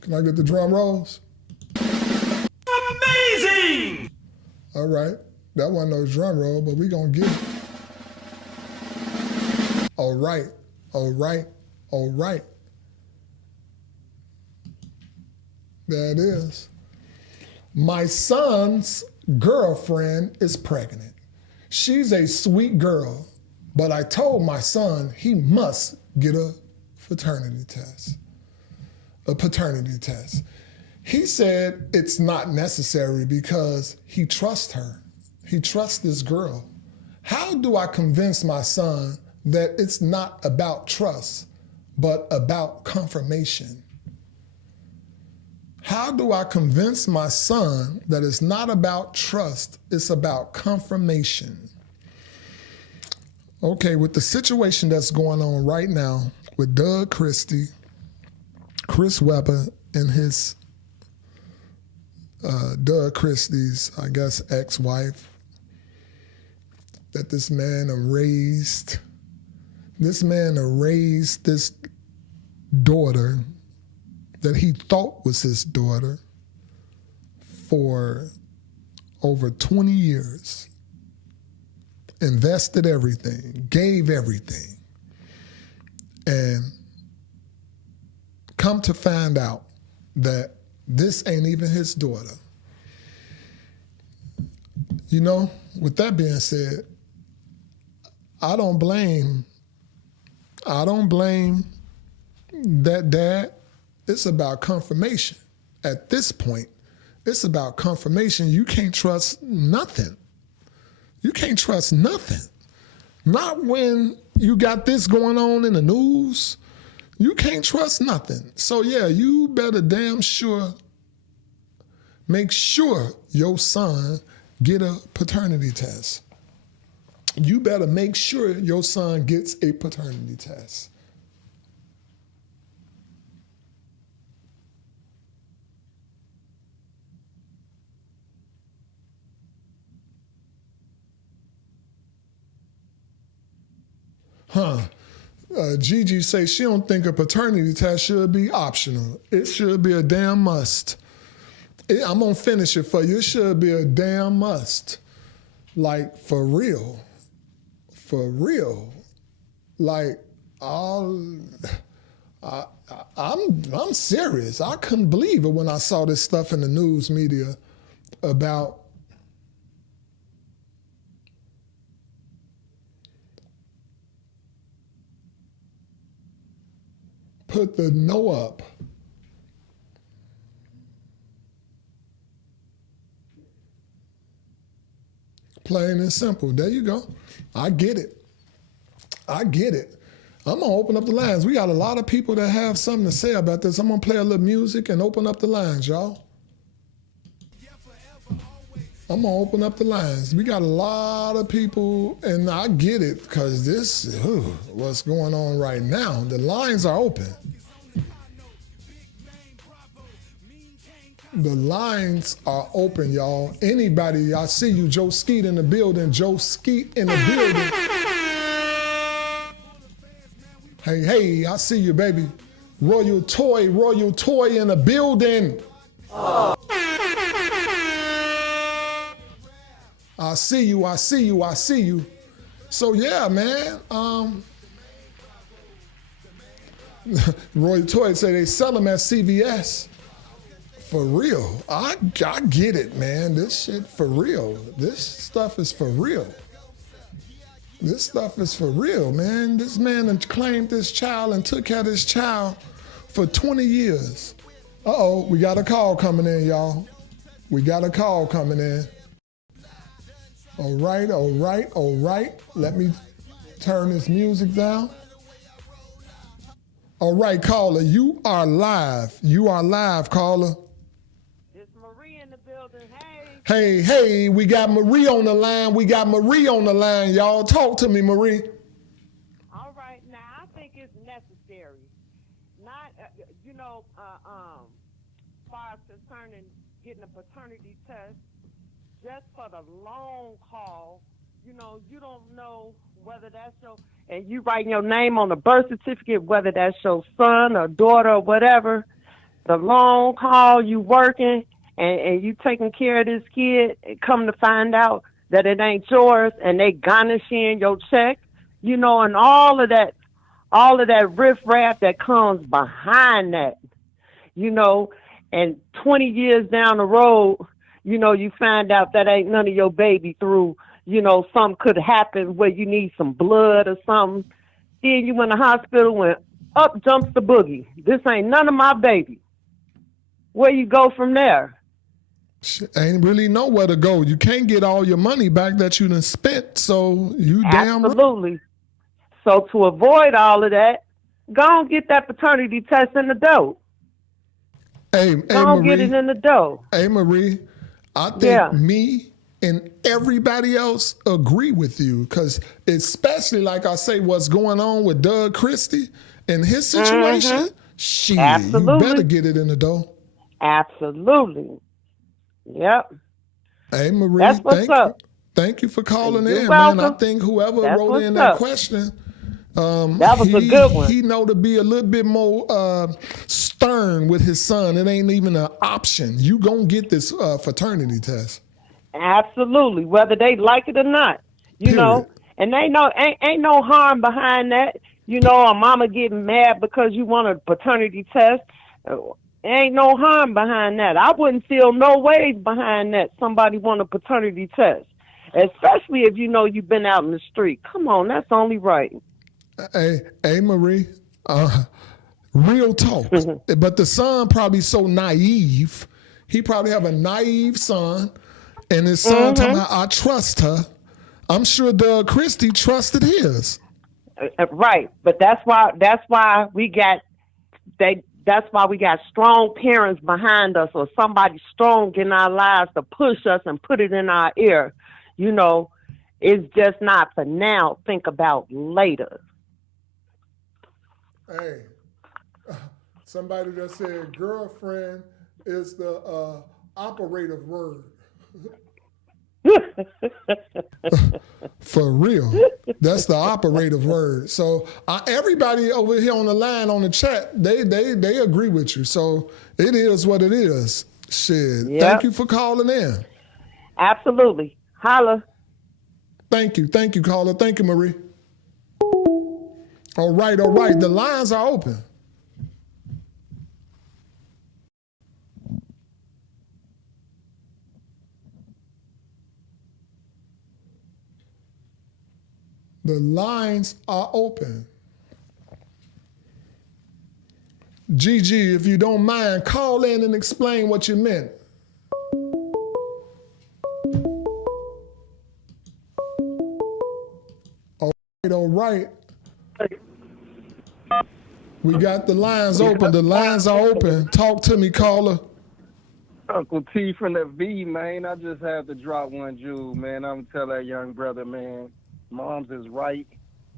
Can I get the drum rolls? Amazing! All right. That wasn't no drum roll, but we gonna get it. All right, all right, all right. There it is. My son's girlfriend is pregnant. She's a sweet girl, but I told my son he must get a paternity test. He said it's not necessary because he trusts her. He trusts this girl. How do I convince my son that it's not about trust, but about confirmation? How do I convince my son that it's not about trust, it's about confirmation? Okay, with the situation that's going on right now with Doug Christie, Chris Webber, and his Doug Christie's, I guess, ex-wife, that this man erased this daughter that he thought was his daughter for over 20 years, invested everything, gave everything, and come to find out that this ain't even his daughter. You know, with that being said, I don't blame that dad. It's about confirmation. At this point, it's about confirmation. You can't trust nothing. You can't trust nothing. Not when you got this going on in the news. You can't trust nothing. So yeah, you better damn sure make sure your son get a paternity test. You better make sure your son gets a paternity test. Gigi say she don't think a paternity test should be optional. It should be a damn must. I'm gonna finish it for you. It should be a damn must. Like, for real. For real. Like, I'm serious. I couldn't believe it when I saw this stuff in the news media about put the no up. Plain and simple. There you go. I get it. I get it. I'm going to open up the lines. We got a lot of people that have something to say about this. I'm going to play a little music and open up the lines, y'all. I'm going to open up the lines. We got a lot of people, and I get it, because this, what's going on right now. The lines are open. The lines are open, y'all. Anybody, I see you, Joe Skeet in the building. Joe Skeet in the building. Hey, I see you, baby. Royal Toy in the building. Oh. I see you. So yeah, man. Royal Toy say they sell them at CVS. For real. I get it, man. This shit for real. This stuff is for real. This stuff is for real, man. This man claimed this child and took care of this child for 20 years. Uh-oh, we got a call coming in, y'all. We got a call coming in. All right. Let me turn this music down. All right, caller, you are live. You are live, caller. It's Marie in the building. Hey, we got Marie on the line. Y'all. Talk to me, Marie. All right. Now, I think it's necessary. Not, far as concerning getting a paternity test, just for the long haul. You don't know whether that's your, and you writing your name on the birth certificate, whether that's your son or daughter or whatever. The long haul, you working and you taking care of this kid, and come to find out that it ain't yours and they garnishing your check, you know, and all of that riffraff that comes behind that, you know, and 20 years down the road, you know, you find out that ain't none of your baby through, you know, something could happen where you need some blood or something. Then you in the hospital when up jumps the boogie. This ain't none of my baby. Where you go from there? Ain't really nowhere to go. You can't get all your money back that you done spent, so you damn right. Absolutely. So to avoid all of that, go and get that paternity test in the dough. Hey, go and get it in the dough. Hey, Marie, I think me and everybody else agree with you, because especially, like I say, what's going on with Doug Christie and his situation, shit, you better get it in the dough. Absolutely. Yep. Hey, Marie, that's what's up. Thank you for calling in, welcome. man. I think whoever that's wrote in that question, that was a good one. He know to be a little bit more stern with his son. It ain't even an option. You gonna get this fraternity test. Absolutely, whether they like it or not, you know. And ain't no harm behind that. You know, a mama getting mad because you want a paternity test. Ain't no harm behind that. I wouldn't feel no ways behind that. Somebody want a paternity test, especially if you know you've been out in the street. Come on, that's only right. Hey, Marie, real talk. But the son probably so naive. He probably have a naive son, and his son talking about, I trust her. I'm sure Doug Christie trusted his. Right, but that's why we got strong parents behind us, or somebody strong in our lives to push us and put it in our ear. You know, it's just not for now. Think about later. Hey, somebody that said girlfriend is the operative word. For real. That's the operative word. So everybody over here on the line on the chat, they agree with you. So it is what it is. Shit. Yep. Thank you for calling in. Absolutely. Holla. Thank you, caller. Thank you, Marie. All right. The lines are open. The lines are open. Gigi, if you don't mind, call in and explain what you meant. All right. We got the lines open. The lines are open. Talk to me, caller. Uncle T from the V, man. I just had to drop one jewel, man. I'm tell that young brother, man, moms is right,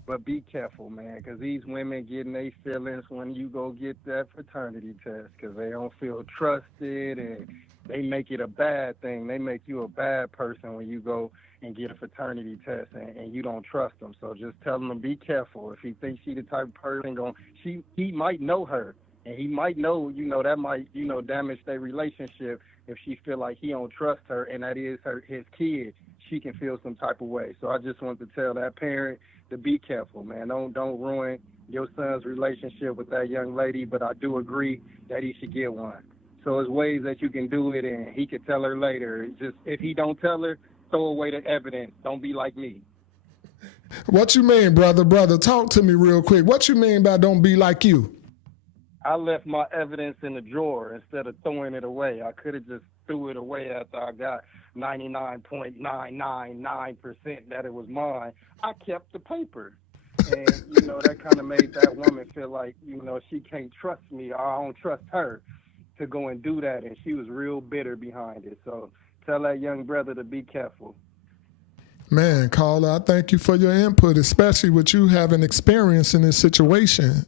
but be careful, man, because these women getting their feelings when you go get that fraternity test, because they don't feel trusted, and they make it a bad thing. They make you a bad person when you go and get a fraternity test and you don't trust them. So just tell them to be careful. If he thinks she the type of person he might know her, and he might know, that might, damage their relationship if she feel like he don't trust her, and that is his kid. She can feel some type of way. So I just want to tell that parent to be careful, man. Don't ruin your son's relationship with that young lady, but I do agree that he should get one. So there's ways that you can do it, and he could tell her later. Just if he don't tell her, throw away the evidence. Don't be like me. What you mean, brother? Talk to me real quick. What you mean by don't be like you? I left my evidence in the drawer instead of throwing it away. I could have just threw it away after I got 99.999% that it was mine. I kept the paper. And, that kind of made that woman feel like, she can't trust me, or I don't trust her to go and do that. And she was real bitter behind it. So tell that young brother to be careful. Man, caller, I thank you for your input, especially with you having experience in this situation.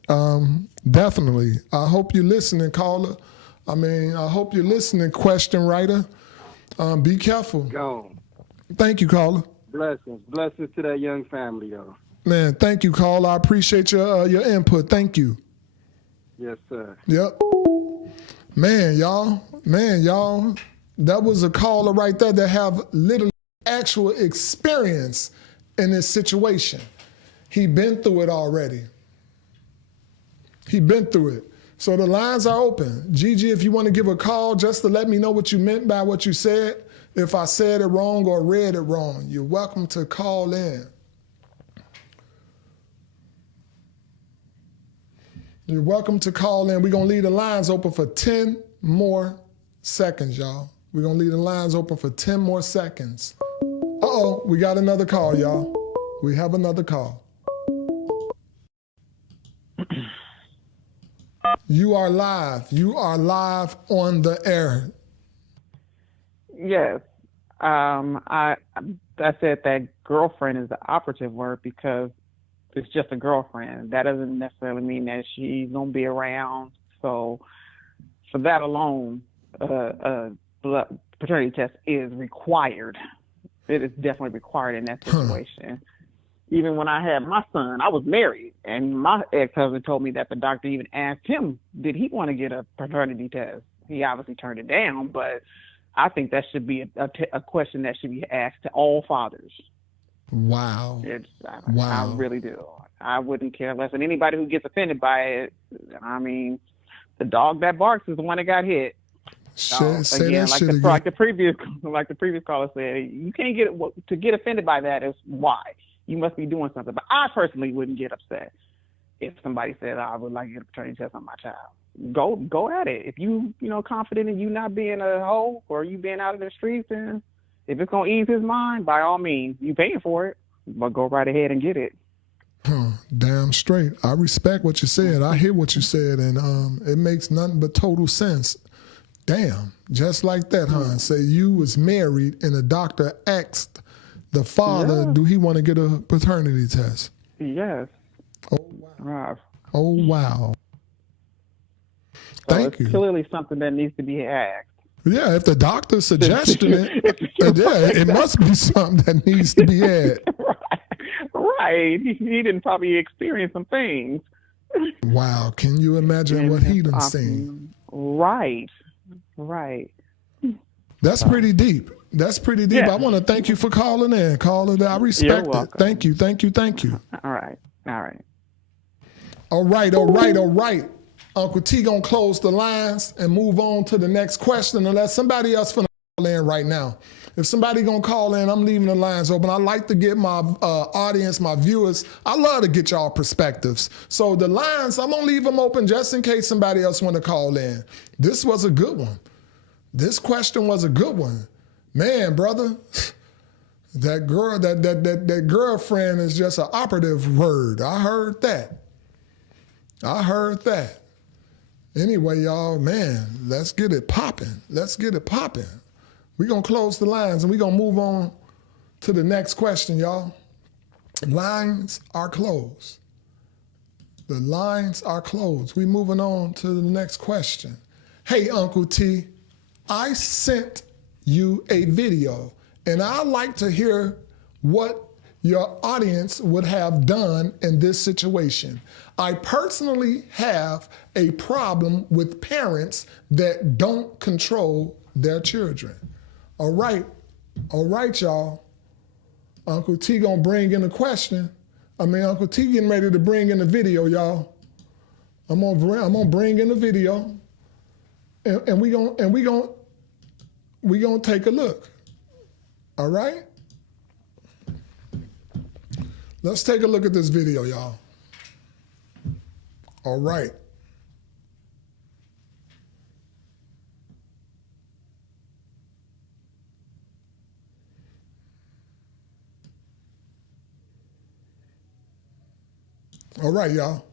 Definitely. I hope you're listening, caller. I hope you're listening, question writer. Be careful. Gone. Thank you, caller. Blessings to that young family, though. Man, thank you, caller. I appreciate your input. Thank you. Yes, sir. Yep. Man, y'all. That was a caller right there that have literally actual experience in this situation. He been through it already. He been through it. So the lines are open. Gigi, if you want to give a call just to let me know what you meant by what you said, if I said it wrong or read it wrong, you're welcome to call in. You're welcome to call in. We're going to leave the lines open for 10 more seconds, y'all. We're going to leave the lines open for 10 more seconds. Uh-oh, we got another call, y'all. We have another call. You are live. You are live on the air. Yes. I said that girlfriend is the operative word because it's just a girlfriend. That doesn't necessarily mean that she's going to be around. So for that alone, a paternity test is required. It is definitely required in that situation. Even when I had my son, I was married, and my ex-husband told me that the doctor even asked him, did he want to get a paternity test? He obviously turned it down, but I think that should be a question that should be asked to all fathers. Wow. I really do. I wouldn't care less. And anybody who gets offended by it, I mean, the dog that barks is the one that got hit. Like the previous caller said, you can't get offended by that is why. You must be doing something. But I personally wouldn't get upset if somebody said, I would like to get a paternity test on my child. Go at it. If you confident in you not being a hoe or you being out of the streets, and if it's gonna ease his mind, by all means, you paying for it, but go right ahead and get it. Damn straight. I respect what you said. I hear what you said, and it makes nothing but total sense. Damn, just like that, huh? Say you was married and the doctor asked the father, do he want to get a paternity test? Yes. Oh, wow. Right. Oh, wow. Thank you. It's clearly something that needs to be asked. Yeah, if the doctor's suggesting it, it must be something that needs to be asked. Right. He didn't probably experience some things. Wow. Can you imagine what he done seen? Right. That's pretty deep. Yeah. I want to thank you for calling in. I respect it. Thank you. All right. All right. Uncle T gonna close the lines and move on to the next question unless somebody else finna call in right now. If somebody gonna call in, I'm leaving the lines open. I like to get my audience, my viewers, I love to get y'all perspectives. So the lines, I'm gonna leave them open just in case somebody else wanna call in. This was a good one. This question was a good one. Man, brother, that girlfriend is just an operative word. I heard that. Anyway, y'all, man, let's get it popping. We're going to close the lines and we're going to move on to the next question, y'all. Lines are closed. The lines are closed. We're moving on to the next question. Hey, Uncle T, I sent you a video and I'd like to hear what your audience would have done in this situation. I personally have a problem with parents that don't control their children. All right, y'all. Uncle T gonna bring in a question. Uncle T getting ready to bring in the video, y'all. I'm gonna bring in the video, and we gonna take a look. All right. Let's take a look at this video, y'all. All right. All right, y'all.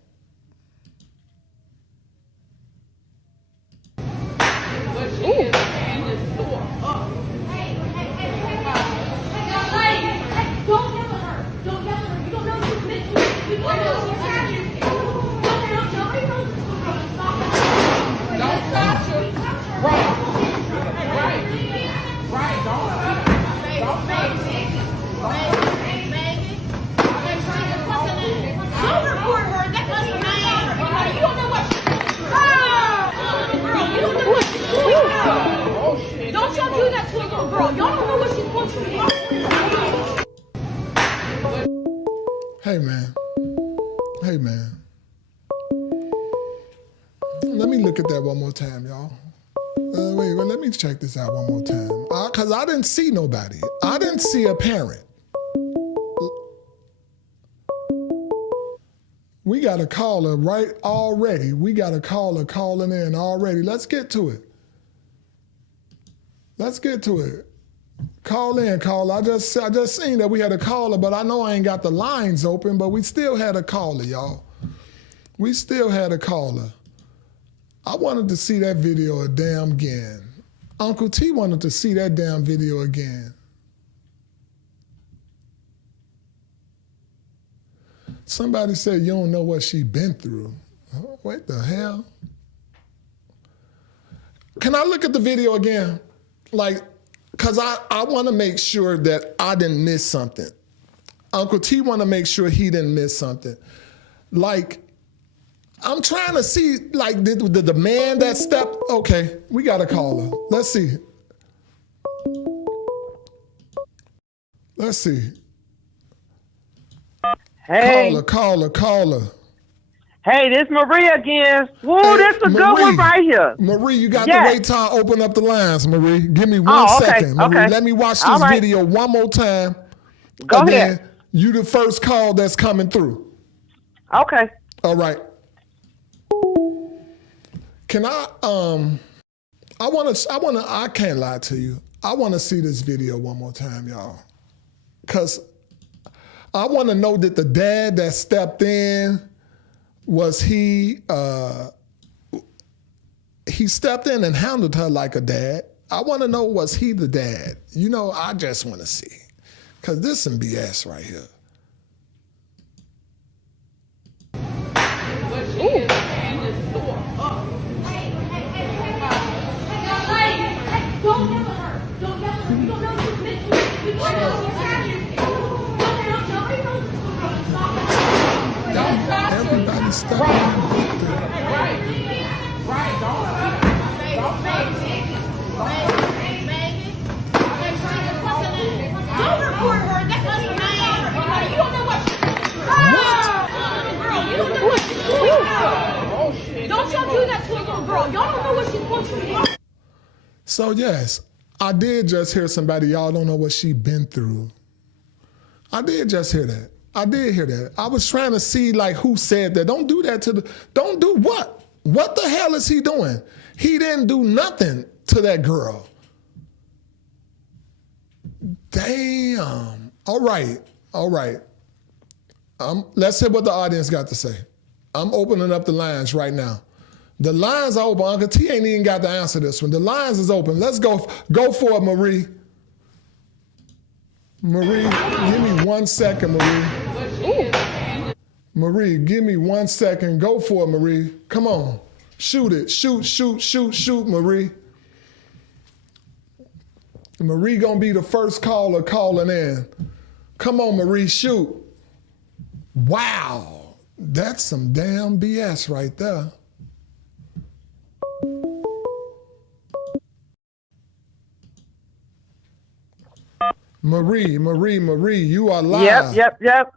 Hey, man. Hey, man. Let me look at that one more time, y'all. Wait, let me check this out one more time. Because I didn't see nobody. I didn't see a parent. We got a caller right already. We got a caller calling in already. Let's get to it. Let's get to it. Call in, caller. I just seen that we had a caller, but I know I ain't got the lines open, but we still had a caller, y'all. We still had a caller. I wanted to see that video again. Uncle T wanted to see that damn video again. Somebody said you don't know what she been through. What the hell? Can I look at the video again? Like, because I want to make sure that I didn't miss something. Uncle T want to make sure he didn't miss something. Like, I'm trying to see, like, the man that stepped. Okay, we got a caller. Let's see. Let's see. Hey. Caller. Hey, this Marie again. Woo, Hey, this a good Marie. one right here. Marie, you got Yes. to wait till I open up the lines, Marie. Give me one second. Marie, okay. let me watch All this right. video one more time. Go and ahead. then you the first call that's coming through. Okay. All right. Can I I can't lie to you. I want to see this video one more time, y'all. Cause I want to know that the dad that stepped in, was he stepped in and handled her like a dad. I want to know, was he the dad? You know, I just want to see. Cause this some BS right here. Everybody stop. Don't report her. That's her name. You don't know what. Girl, you don't know what she's doing. Don't y'all do that to a little girl. Y'all don't know what she's supposed to be. So yes, I did just hear somebody, y'all don't know what she been through. I did just hear that. I did hear that. I was trying to see like who said that. Don't do that don't do what? What the hell is he doing? He didn't do nothing to that girl. Damn. All right. Let's hear what the audience got to say. I'm opening up the lines right now. The lines are open. Uncle T ain't even got to answer this one. The lines is open. Let's go for it, Marie. Marie, give me 1 second, Marie. Ooh. Marie, give me 1 second. Go for it, Marie. Come on. Shoot it. Shoot, Marie. Marie gonna be the first caller calling in. Come on, Marie, shoot. Wow. That's some damn BS right there. Marie, you are live. Yep.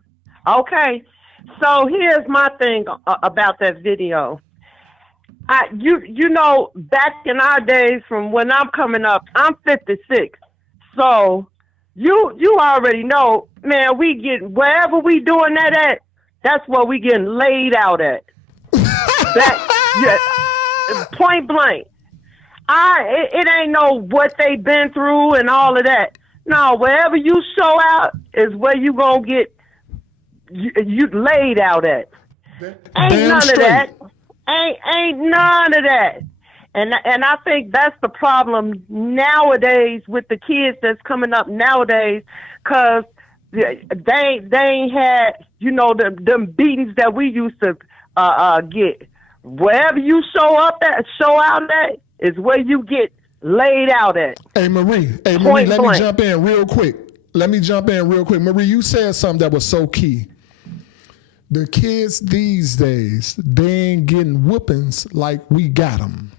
Okay. So here's my thing about that video. You know, back in our days from when I'm coming up, I'm 56. So you already know, man, we get wherever we doing that at, that's where we getting laid out at. Point blank. It ain't know what they been through and all of that. No, wherever you show out is where you gonna get you laid out at. Ain't none of that. Ain't none of that. And I think that's the problem nowadays with the kids that's coming up nowadays, cause they ain't had, you know, them beatings that we used to get. Wherever you show out at is where you get laid out at. Hey Marie, let me jump in real quick. Marie, you said something that was so key. The kids these days, they ain't getting whoopings like we got them.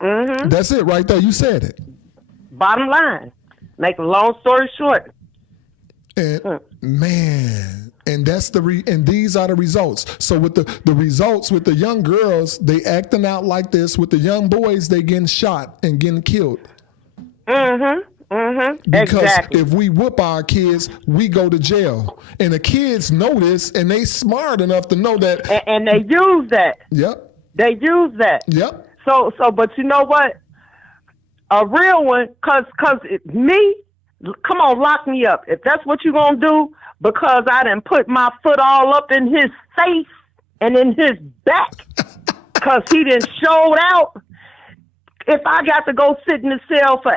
Mm-hmm. That's it right there. You said it. Bottom line. Make a long story short. And man, And and these are the results. So with the results with the young girls, they acting out like this. With the young boys, they getting shot and getting killed. Because Exactly. if we whoop our kids, we go to jail. And the kids know this, and they smart enough to know that. And they use that. Yep. They use that. Yep. So, but you know what? A real one, cause me, come on, lock me up. If that's what you gonna do, because I done put my foot all up in his face and in his back, cause he done showed out. If I got to go sit in the cell for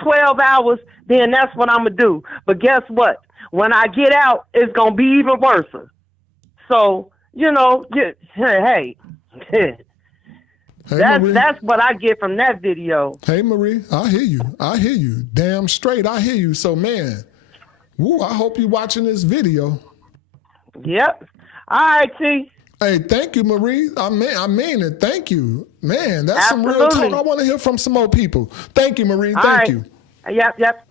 8-12 hours, then that's what I'm gonna do. But guess what? When I get out, it's gonna be even worse. So, hey. That's what I get from that video. Hey, Marie, I hear you. Damn straight, I hear you. So, man, I hope you're watching this video. Yep. All right, T. Hey, thank you, Marie. I mean it. Thank you. Man, that's Absolutely. some real talk. I want to hear from some more people. Thank you, Marie. Thank you. Yep.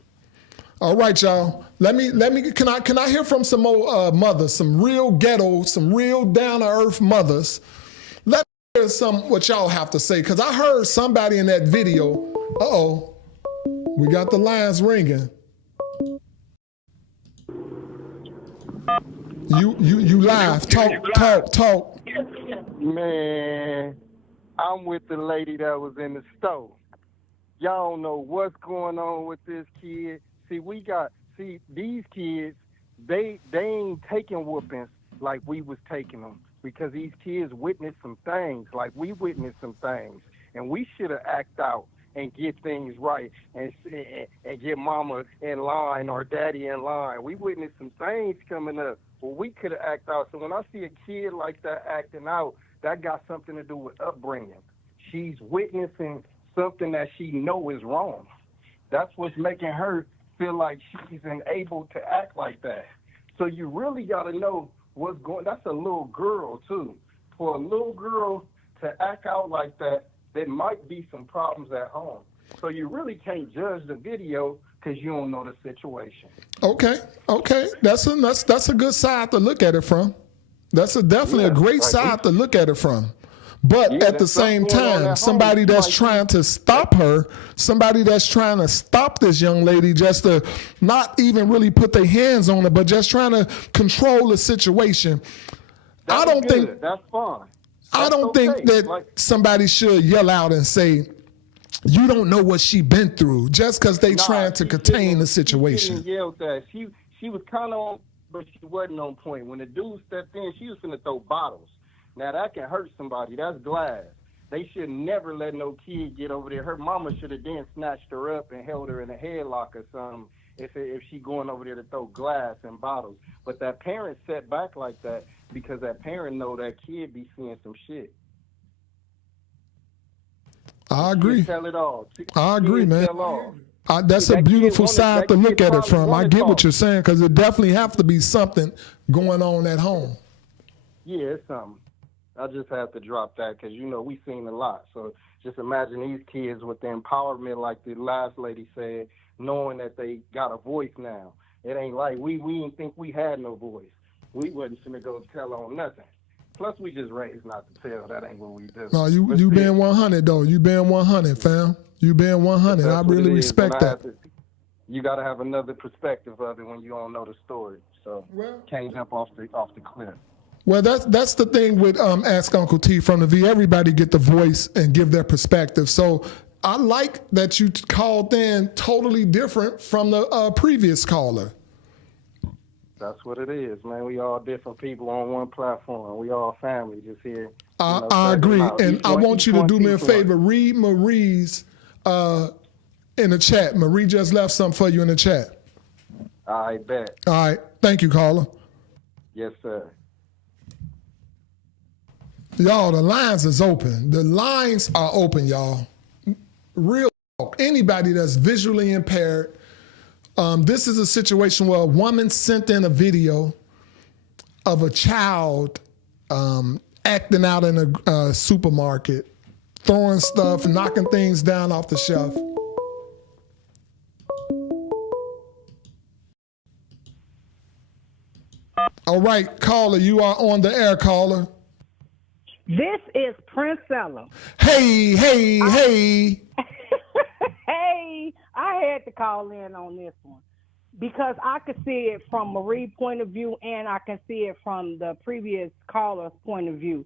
All right, y'all. Let me can I hear from some more mothers, some real ghetto, some real down-to-earth mothers. Let me hear what y'all have to say, because I heard somebody in that video. Uh-oh. We got the lines ringing. You live. Talk. Man, I'm with the lady that was in the store. Y'all don't know what's going on with this kid. These kids, they ain't taking whoopings like we was taking them, because these kids witnessed some things like we witnessed some things, and we should have acted out and get things right and get mama in line or daddy in line. We witnessed some things coming up, but we could have acted out. So when I see a kid like that acting out, that got something to do with upbringing. She's witnessing something that she know is wrong. That's what's making her feel like she's unable to act like that. So you really got to know what's going. That's a little girl too. For a little girl to act out like that, there might be some problems at home. So you really can't judge the video because you don't know the situation. Okay. That's a good side to look at it from. That's definitely a great side to look at it from. But at the same time, somebody that's trying to stop her, somebody that's trying to stop this young lady, just to not even really put their hands on her, but just trying to control the situation. I don't think that's fine. I don't think that somebody should yell out and say, you don't know what she been through, just because they trying to contain the situation. She yelled that. She was kind of on, but she wasn't on point. When the dude stepped in, she was finna throw bottles. Now, that can hurt somebody. That's glass. They should never let no kid get over there. Her mama should have then snatched her up and held her in a headlock or something if she going over there to throw glass and bottles. But that parent set back like that because that parent know that kid be seeing some shit. I agree. Tell it all. I agree, man. That's a beautiful side to look at it from. I get what you're saying, because it definitely have to be something going on at home. Yeah, it's something. I just have to drop that because, we seen a lot. So just imagine these kids with the empowerment, like the last lady said, knowing that they got a voice now. It ain't like we didn't think we had no voice. We wasn't finna go tell on nothing. Plus, we just raised not to tell. That ain't what we do. No, you being 100, though. You being 100, fam. You being 100. I really respect that. You got to have another perspective of it when you don't know the story. So can't jump off the cliff. Well, that's the thing with Ask Uncle T from the V. Everybody get the voice and give their perspective. So I like that you called in totally different from the previous caller. That's what it is, man. We all different people on one platform. We all family just here. I agree. And I want you to do me a favor. Read Marie's in the chat. Marie just left something for you in the chat. I bet. All right. Thank you, caller. Yes, sir. Y'all, the lines is open. The lines are open, y'all. Real talk. Anybody that's visually impaired. This is a situation where a woman sent in a video of a child acting out in a supermarket, throwing stuff, knocking things down off the shelf. All right, caller, you are on the air, caller. This is Princella. Hey. Hey, I had to call in on this one because I could see it from Marie's point of view and I can see it from the previous caller's point of view.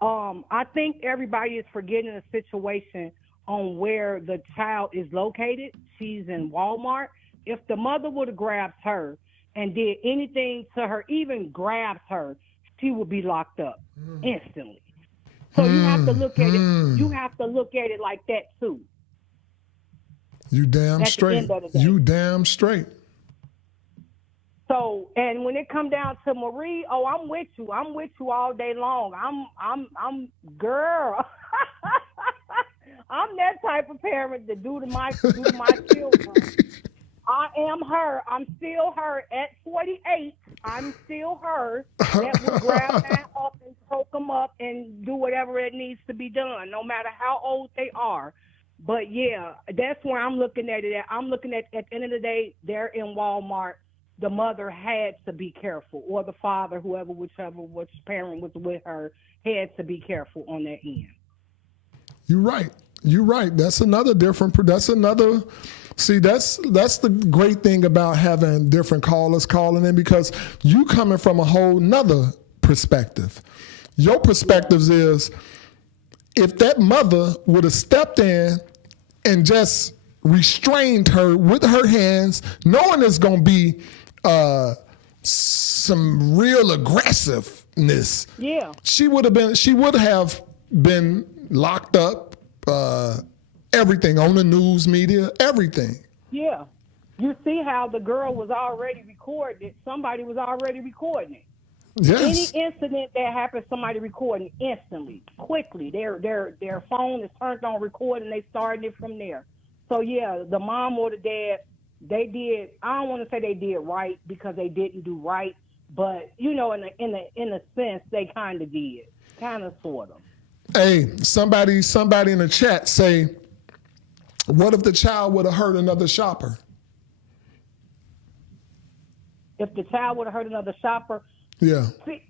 I think everybody is forgetting the situation on where the child is located. She's in Walmart. If the mother would have grabbed her and did anything to her, even grabs her, she would be locked up instantly. So you have to look at it. You have to look at it like that too. You damn At the straight. end of the day. You damn straight. So, and when it come down to Marie, oh, I'm with you. I'm with you all day long. I'm girl. I'm that type of parent to do to my children. I am her. I'm still her at 48. I'm still her that will grab that up and poke them up and do whatever it needs to be done, no matter how old they are. But yeah, that's where I'm looking at it. I'm looking at the end of the day, they're in Walmart. The mother had to be careful, or the father, which parent was with her, had to be careful on that end. You're right. That's the great thing about having different callers calling in, because you coming from a whole nother perspective. Your perspective is, if that mother would have stepped in and just restrained her with her hands, knowing it's going to be some real aggressiveness. Yeah. She would have been locked up, everything on the news media, everything. Yeah. You see how the girl was already recording it. Somebody was already recording it. Yes. Any incident that happens, somebody recording instantly, quickly. Their phone is turned on record and they started it from there. So yeah, the mom or the dad, they did. I don't want to say they did right because they didn't do right, but in a sense, they kind of did, kind of sort of. Hey, somebody in the chat say, what if the child would have hurt another shopper? If the child would have hurt another shopper. Yeah. See,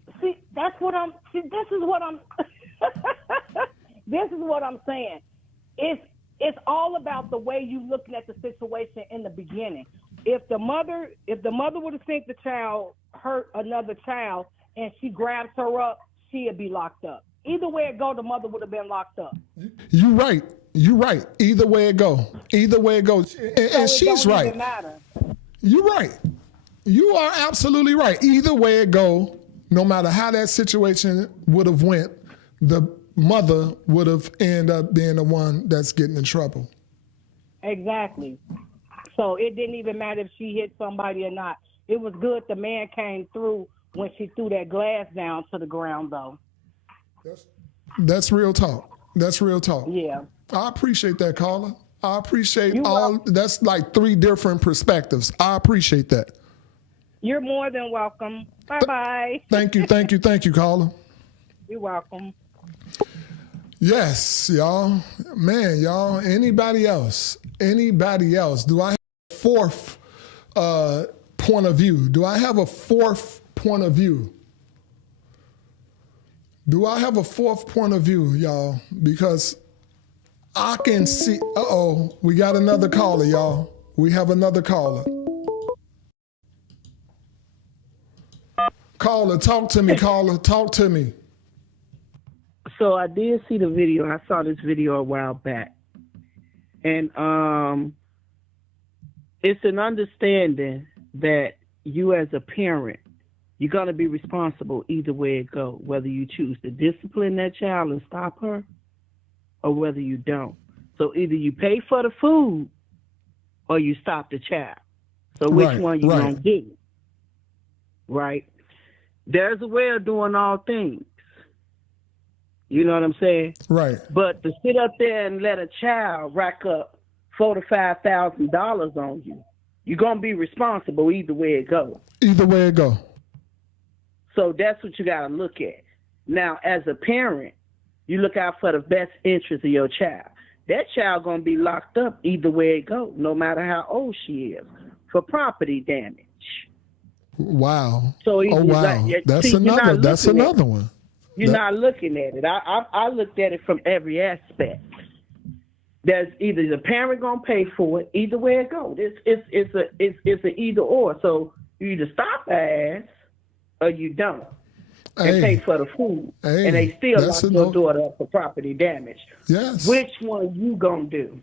that's what I'm. See, this is what I'm. This is what I'm saying. It's all about the way you looking at the situation in the beginning. If the mother would have seen the child hurt another child and she grabs her up, she'd be locked up. Either way it go, the mother would have been locked up. You right. Either way it go. And she's right. Even matter. You're right. You are absolutely right. Either way it go, no matter how that situation would have went, the mother would have ended up being the one that's getting in trouble. Exactly. So it didn't even matter if she hit somebody or not. It was good the man came through when she threw that glass down to the ground, though. That's real talk. Yeah. I appreciate that, caller. I appreciate welcome. That's like 3 different perspectives. I appreciate that. You're more than welcome. Bye-bye. Thank you, caller. You're welcome. Yes, y'all. Man, y'all, anybody else? Do I have a fourth point of view? Do I have a fourth point of view, y'all? Because I can see, we got another caller, y'all. We have another caller. Caller, talk to me, talk to me. So I did see the video. I saw this video a while back. And it's an understanding that you as a parent, you're going to be responsible either way it goes, whether you choose to discipline that child and stop her or whether you don't. So either you pay for the food or you stop the child. So which one you going to do? Right? There's a way of doing all things. You know what I'm saying? Right. But to sit up there and let a child rack up $4,000 to $5,000 on you, you're gonna be responsible either way it goes. So that's what you gotta look at. Now, as a parent, you look out for the best interest of your child. That child gonna be locked up either way it goes, no matter how old she is, for property damage. Wow. So Oh wow. That's another one. You're not looking at it. I looked at it from every aspect. There's either the parent gonna pay for it, either way it goes. It's an either or. So you either stop the ass or you don't. And pay for the food. And they still lock your daughter up for property damage. Yes. Which one you gonna do?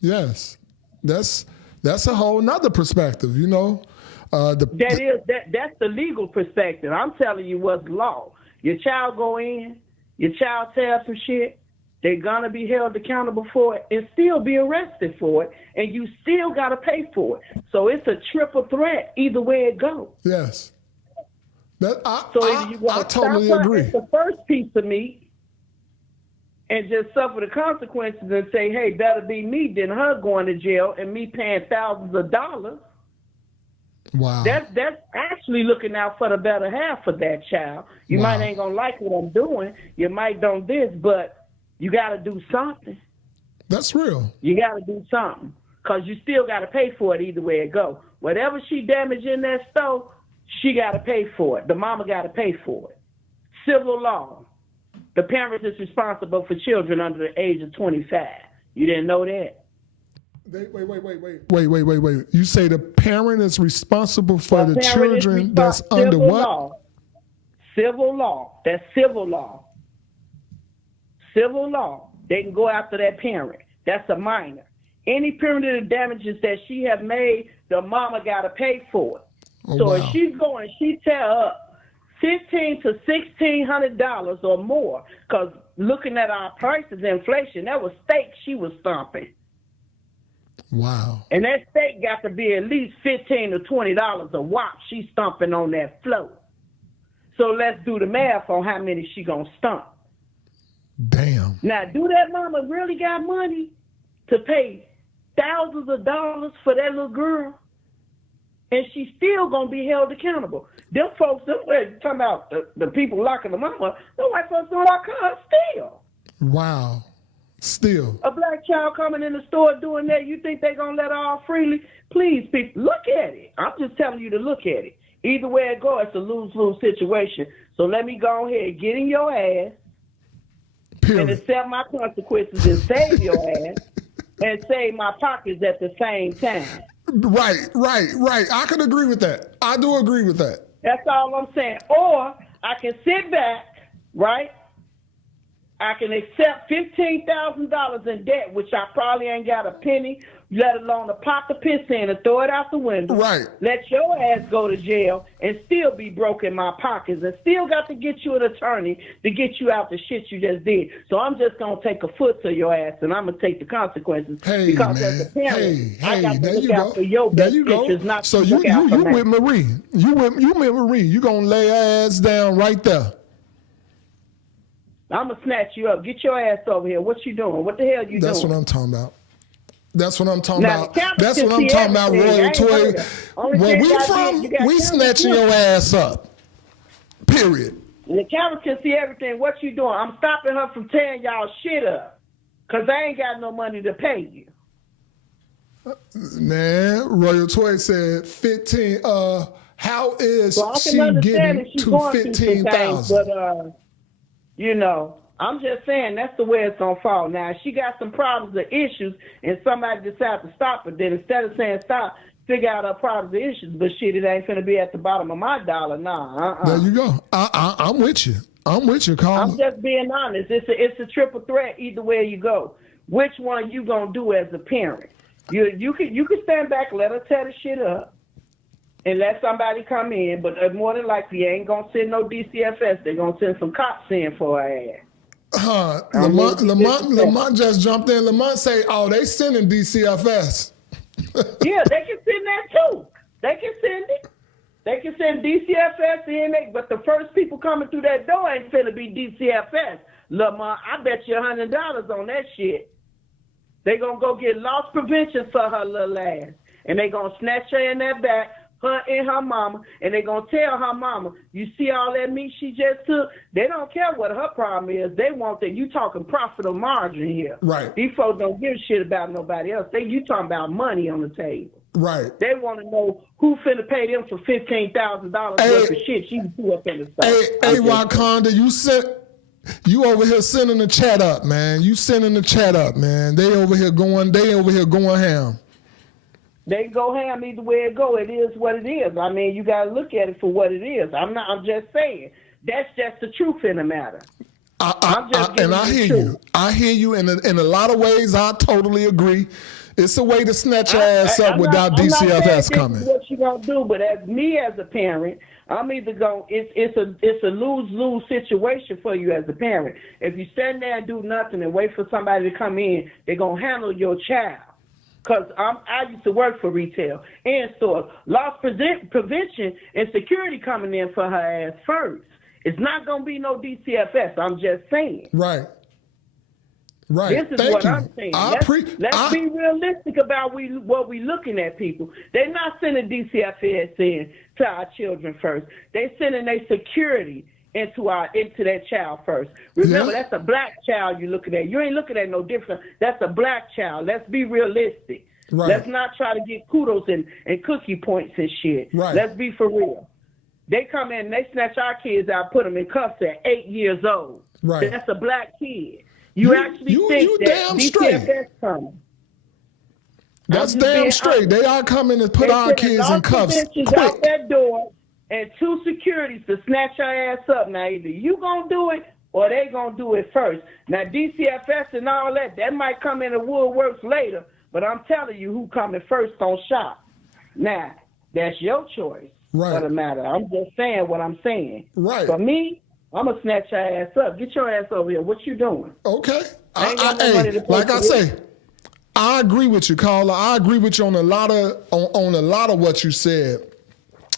Yes. That's a whole nother perspective, you know. That's the legal perspective. I'm telling you what's law. Your child go in, your child tells some shit, they're gonna be held accountable for it and still be arrested for it, and you still gotta pay for it. So it's a triple threat either way it goes. Yes. I stop totally her agree. at the first piece of meat and just suffer the consequences and say, hey, better be me than her going to jail and me paying thousands of dollars. Wow. That's actually looking out for the better half of that child. You might ain't gonna like what I'm doing. You might don't this, but you gotta do something. That's real. You gotta do something. Cause you still gotta pay for it either way it go. Whatever she damaged in that store, she gotta pay for it. The mama gotta pay for it. Civil law. The parent is responsible for children under the age of 25. You didn't know that? Wait. You say the parent is responsible for the children that's under what? Civil law. That's civil law. Civil law. They can go after that parent. That's a minor. Any punitive damages that she have made, the mama got to pay for it. Oh, so wow. if she's going, she tell her $1,500 to $1,600 or more, because looking at our prices, inflation, that was steak she was stomping. Wow. And that steak got to be at least $15 to $20 a whop she's stomping on that float. So let's do the math on how many she gonna stomp. Damn. Now, do that mama really got money to pay thousands of dollars for that little girl? And she's still gonna be held accountable. Them folks, talking about the people locking the mama, them white folks don't lock her still. Wow. Still. A black child coming in the store doing that, you think they're going to let her off freely? Please, people, look at it. I'm just telling you to look at it. Either way it goes, it's a lose-lose situation. So let me go ahead and get in your ass and accept my consequences and save your ass and save my pockets at the same time. Right. I can agree with that. I do agree with that. That's all I'm saying. Or I can sit back, right? I can accept $15,000 in debt, which I probably ain't got a penny, let alone a pot to piss in and throw it out the window. Right. Let your ass go to jail and still be broke in my pockets and still got to get you an attorney to get you out the shit you just did. So I'm just going to take a foot to your ass and I'm going to take the consequences. Hey, because man. as a parent, I got to there look you out go. for your There best you go. interests, not So to look out for you mine. with Marie. You with Marie. You going to lay her ass down right there. I'm going to snatch you up. Get your ass over here. What you doing? What the hell you doing? That's what I'm talking about. That's what I'm talking Now, about. the camera That's can what I'm see talking about, everything. I Royal ain't Toy. heard it. Only Where thing we I from, did, you got we cameras snatching too. your ass up. Period. The cameras can see everything. What you doing? I'm stopping her from tearing y'all shit up. Because I ain't got no money to pay you. Man, Royal Toy said 15. How is So I she can understand getting if she's to going through some things, 15,000? but, you know, I'm just saying that's the way it's going to fall. Now, if she got some problems or issues and somebody decides to stop her, then instead of saying stop, figure out her problems or issues. But shit, it ain't finna be at the bottom of my dollar. Nah, There you go. I'm with you. I'm with you, Carl. I'm just being honest. It's a triple threat either way you go. Which one you gonna do as a parent? You can stand back, let her tear the shit up, and let somebody come in. But more than likely, you ain't gonna send no DCFS. They're gonna send some cops in for her ass. Lamont just jumped in. Lamont say, "Oh, they sending DCFS." Yeah, they can send that too. They can send it. They can send DCFS in, but the first people coming through that door ain't finna be DCFS. Lamont, I bet you $100 on that shit. They gonna go get loss prevention for her little ass, and they gonna snatch her in that back, her and her mama, and they gonna tell her mama, you see all that meat she just took? They don't care what her problem is. They want that. You talking profit or margin here. Right. These folks don't give a shit about nobody else. You talking about money on the table. Right. They want to know who finna pay them for $15,000 worth of shit she threw up in the stuff. Hey, Wakanda, you over here sending the chat up, man. You sending the chat up, man. They over here going ham. They go ham either way it go. It is what it is. I mean, you gotta look at it for what it is. I'm just saying. That's just the truth in the matter. I hear you. I hear you in a lot of ways. I totally agree. It's a way to snatch your ass up without DCFS coming. This is what you gonna do, but as me as a parent, I'm either going. It's a lose-lose situation for you as a parent. If you stand there and do nothing and wait for somebody to come in, they're gonna handle your child. Because I used to work for retail and stores. Loss prevention and security coming in for her ass first. It's not going to be no DCFS. I'm just saying. Right. Right. This is what I'm saying. Let's be realistic about what we're looking at, people. They're not sending DCFS in to our children first. They're sending their security into that child first. Remember, that's a black child you're looking at. You ain't looking at no different. That's a black child. Let's be realistic. Right. Let's not try to get kudos and cookie points and shit. Right. Let's be for real. They come in and they snatch our kids out, put them in cuffs at 8 years old. Right. That's a black kid. You actually think that DCFS coming. That's damn straight. They are coming to put our kids in cuffs quick. Out that door and 2 securities to snatch your ass up. Now, either you gonna do it or they gonna do it first. Now, DCFS and all that might come in the woodworks later, but I'm telling you who coming first on shop. Now, that's your choice. Right. For the matter. I'm just saying what I'm saying. Right. For me, I'm gonna snatch your ass up. Get your ass over here. What you doing? Okay. Like I say, I agree with you, caller. I agree with you on a lot of what you said.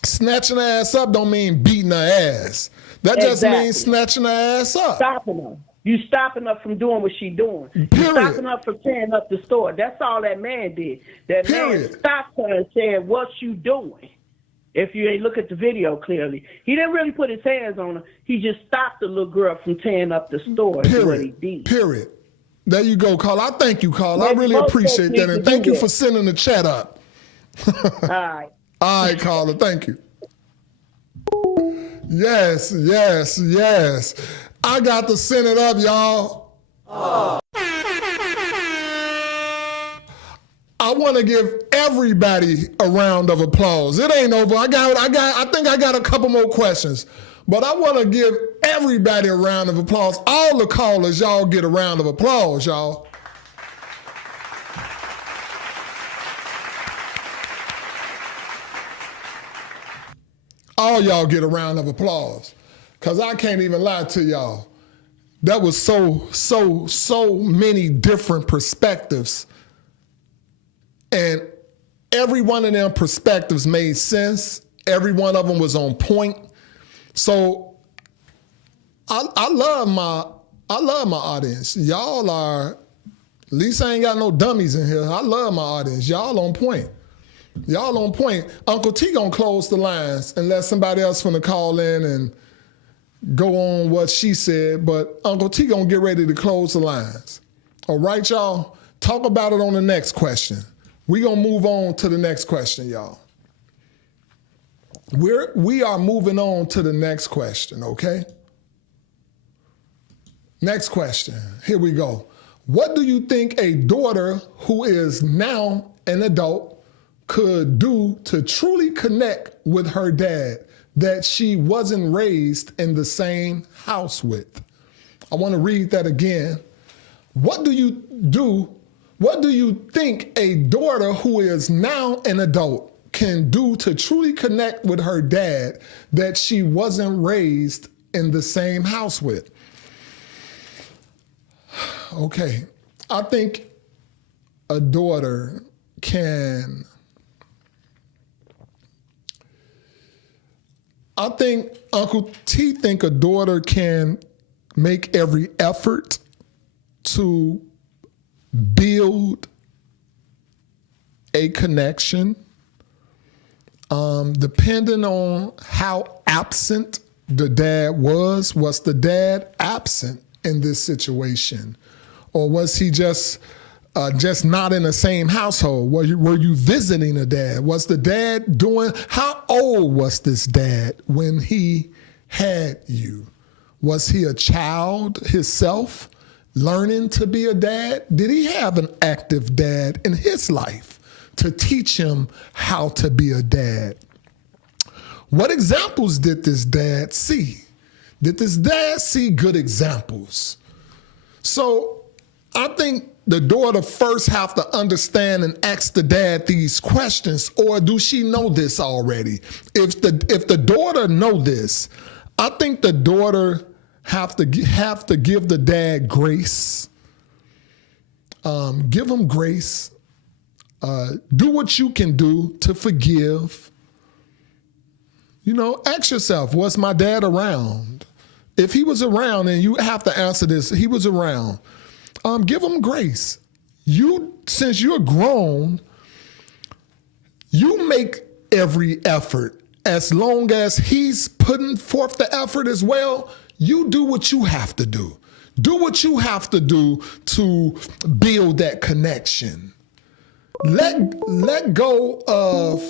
Snatching her ass up don't mean beating her ass. That just means snatching her ass up. Stopping her. You stopping her from doing what she doing. Period. You stopping her from tearing up the store. That's all that man did. That man stopped her and said, "What you doing?" If you ain't look at the video clearly, he didn't really put his hands on her. He just stopped the little girl from tearing up the store. Is what he did. Period. There you go, Carl. I thank you, Carl. I really appreciate that. And thank you for sending the chat up. All right. All right, Carla. Thank you. Yes. I got to send it up, y'all. Oh. I want to give everybody a round of applause. It ain't over. I think I got a couple more questions. But I want to give everybody a round of applause. All the callers, y'all get a round of applause, y'all. All y'all get a round of applause. Because I can't even lie to y'all. That was so many different perspectives. And every one of them perspectives made sense. Every one of them was on point. So I love my audience. Y'all are, at least I ain't got no dummies in here. I love my audience. Y'all on point. Y'all on point. Uncle T gonna close the lines unless somebody else finna call in and go on what she said, but Uncle T gonna get ready to close the lines. All right, y'all? Talk about it on the next question. We gonna move on to the next question, y'all. We are moving on to the next question, okay? Next question, here we go. What do you think a daughter who is now an adult could do to truly connect with her dad that she wasn't raised in the same house with? I want to read that again. What do you think a daughter who is now an adult can do to truly connect with her dad that she wasn't raised in the same house with? Okay, I think a daughter can, I think Uncle T think a daughter can make every effort to build a connection, depending on how absent the dad was. Was the dad absent in this situation? Or was he just just not in the same household? Were you visiting a dad? Was the dad doing, how old was this dad when he had you? Was he a child himself learning to be a dad? Did he have an active dad in his life to teach him how to be a dad? What examples did this dad see? Did this dad see good examples? So I think the daughter first have to understand and ask the dad these questions, or do she know this already? If the daughter know this, I think the daughter have to give the dad grace. Give him grace. Do what you can do to forgive. You know, ask yourself, was my dad around? If he was around, and you have to answer this, he was around, give him grace. Since you're grown, you make every effort. As long as he's putting forth the effort as well, you do what you have to do. Do what you have to do to build that connection. Let go of,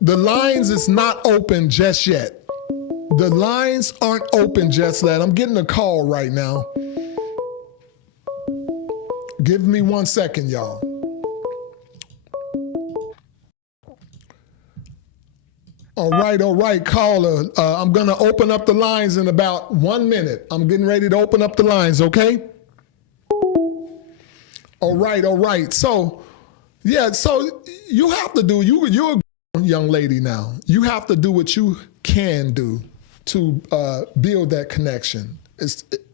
the lines is not open just yet. The lines aren't open just yet. I'm getting a call right now. Give me 1 second, y'all. All right, caller. I'm going to open up the lines in about 1 minute. I'm getting ready to open up the lines, okay? All right. So, yeah, so you have to do, you're a young lady now. You have to do what you can do to build that connection.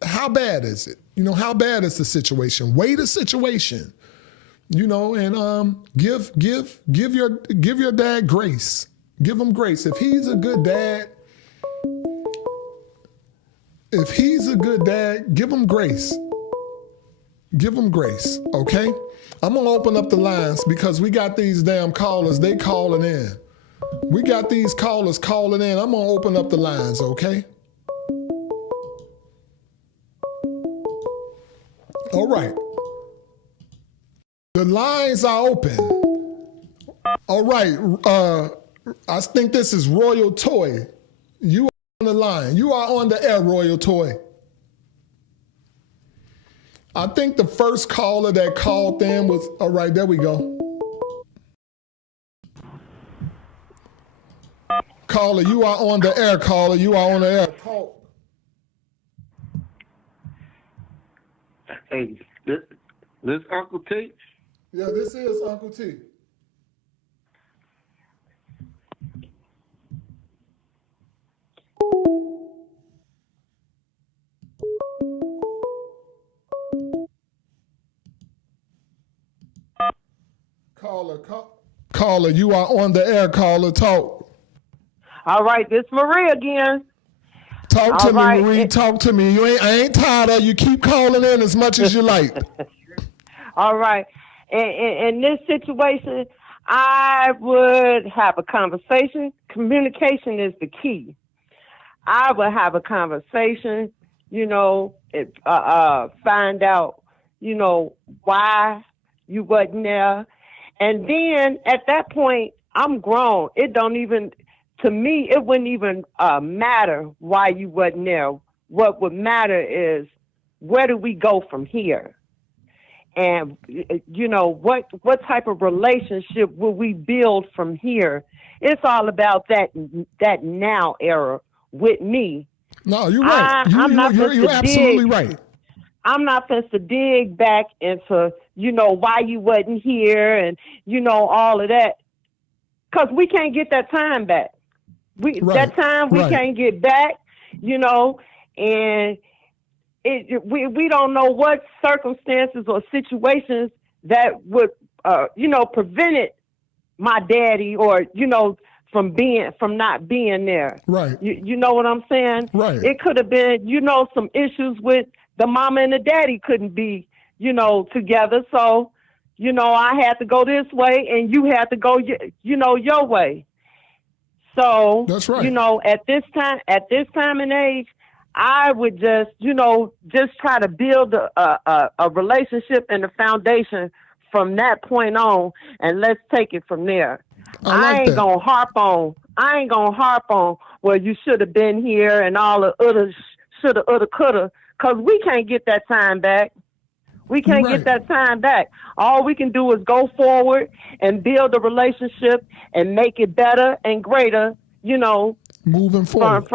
How bad is it? You know, how bad is the situation? Weigh the situation, you know, and give your dad grace. Give him grace. If he's a good dad, give him grace. Give him grace, okay? I'm gonna open up the lines because we got these damn callers, they calling in. We got these callers calling in. I'm gonna open up the lines, okay? All right. The lines are open. All right, I think this is Royal Toy. You are on the line. You are on the air, Royal Toy. I think the first caller that called in was, all right, there we go. Caller, you are on the air, caller. You are on the air. Talk. Hey, this Uncle T? Yeah, this is Uncle T. Caller, you are on the air, caller. Talk. All right, this Marie again. Talk to me, Marie. Talk to me. I ain't tired of you. Keep calling in as much as you like. All right. In this situation, I would have a conversation. Communication is the key. I would have a conversation, you know, find out, you know, why you wasn't there. And then at that point, I'm grown. It don't even, to me, it wouldn't even matter why you wasn't there. What would matter is, where do we go from here? And, you know, what type of relationship will we build from here? It's all about that now era with me. No, you're right. You're absolutely right. I'm not supposed to dig back into, you know, why you wasn't here and, you know, all of that. Because we can't get that time back. That time we can't get back, you know, and we don't know what circumstances or situations that would, you know, prevented my daddy or, you know, from not being there. Right. You know what I'm saying? Right. It could have been, you know, some issues with the mama and the daddy couldn't be, you know, together. So, you know, I had to go this way and you had to go, you know, your way. So, that's right. You know, at this time and age, I would just, just try to build a relationship and a foundation from that point on, and let's take it from there. I ain't gonna harp on well, you should have been here and all the other shoulda, woulda, coulda, because we can't get that time back. We can't get that time back. All we can do is go forward and build a relationship and make it better and greater, moving forward.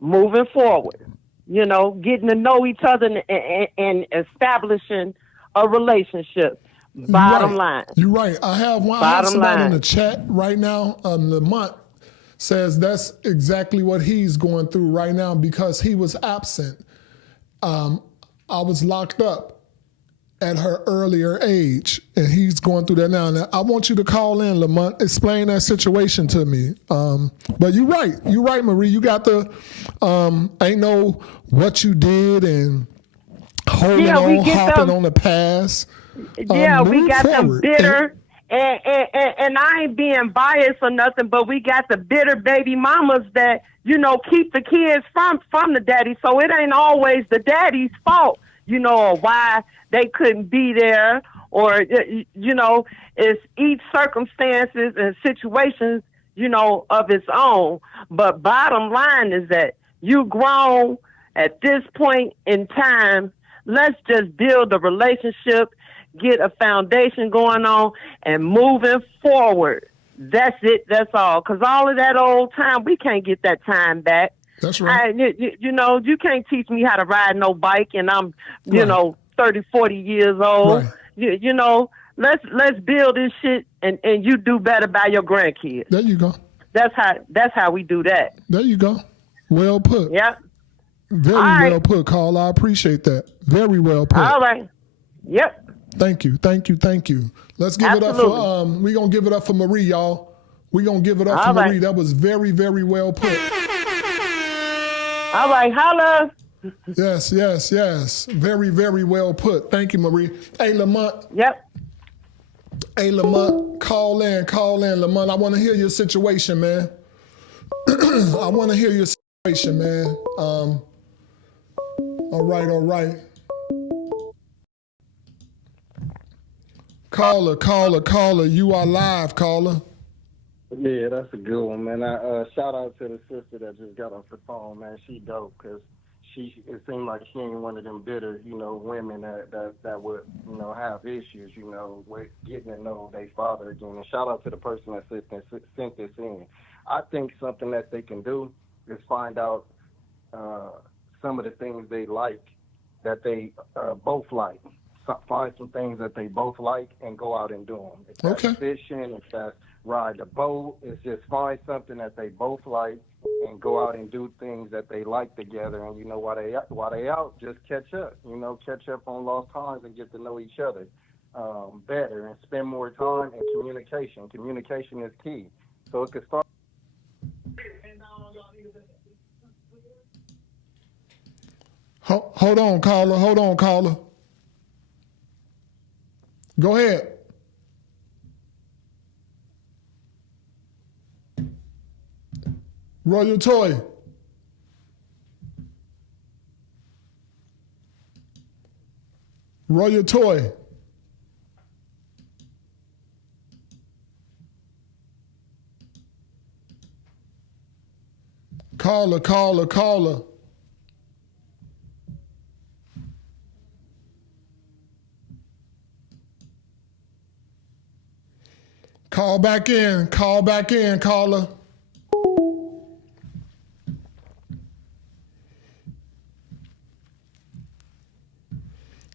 Moving forward. Getting to know each other and establishing a relationship. Bottom line. You're right. I have somebody in the chat right now. Lamont says that's exactly what he's going through right now because he was absent. I was locked up at her earlier age, and he's going through that now. Now, I want you to call in, Lamont, explain that situation to me. But you're right, Marie. You got to, ain't know what you did and holding hopping on the past. We got them bitter, and I ain't being biased or nothing, but we got the bitter baby mamas that, keep the kids from the daddy. So it ain't always the daddy's fault, or why they couldn't be there, or, it's each circumstances and situations, of its own. But bottom line is that you grown at this point in time. Let's just build a relationship, get a foundation going on, and moving forward. That's it. That's all. Because all of that old time, we can't get that time back. That's right. You can't teach me how to ride no bike, and I'm, 30, 40 years old. Right. Let's build this shit, and you do better by your grandkids. There you go. That's how we do that. There you go. Well put. Yep. Very well put, Carl. I appreciate that. Very well put. All right. Yep. Thank you. Let's give it up for we're gonna give it up for Marie, y'all. We're gonna give it up for Marie. That was very, very well put. All right, holla. Yes. Very, very well put. Thank you, Marie. Hey, Lamont. Yep. Hey, Lamont, call in, Lamont. I want to hear your situation, man. I want to hear your situation, man. All right. Caller. You are live, caller. Yeah, that's a good one, man. Shout out to the sister that just got off the phone, man. She dope, because it seemed like she ain't one of them bitter, women that would, have issues, with getting to know their father again. And shout out to the person that sent this in. I think something that they can do is find out some of the things they like, that they both like. Find some things that they both like and go out and do them. If that's fishing, if that's ride the boat, it's just find something that they both like and go out and do things that they like together. And while they out, just catch up. Catch up on lost times and get to know each other better and spend more time in communication. Communication is key. So it could start. Hold on, caller. Go ahead. Royal Toy. Caller. Call back in, caller.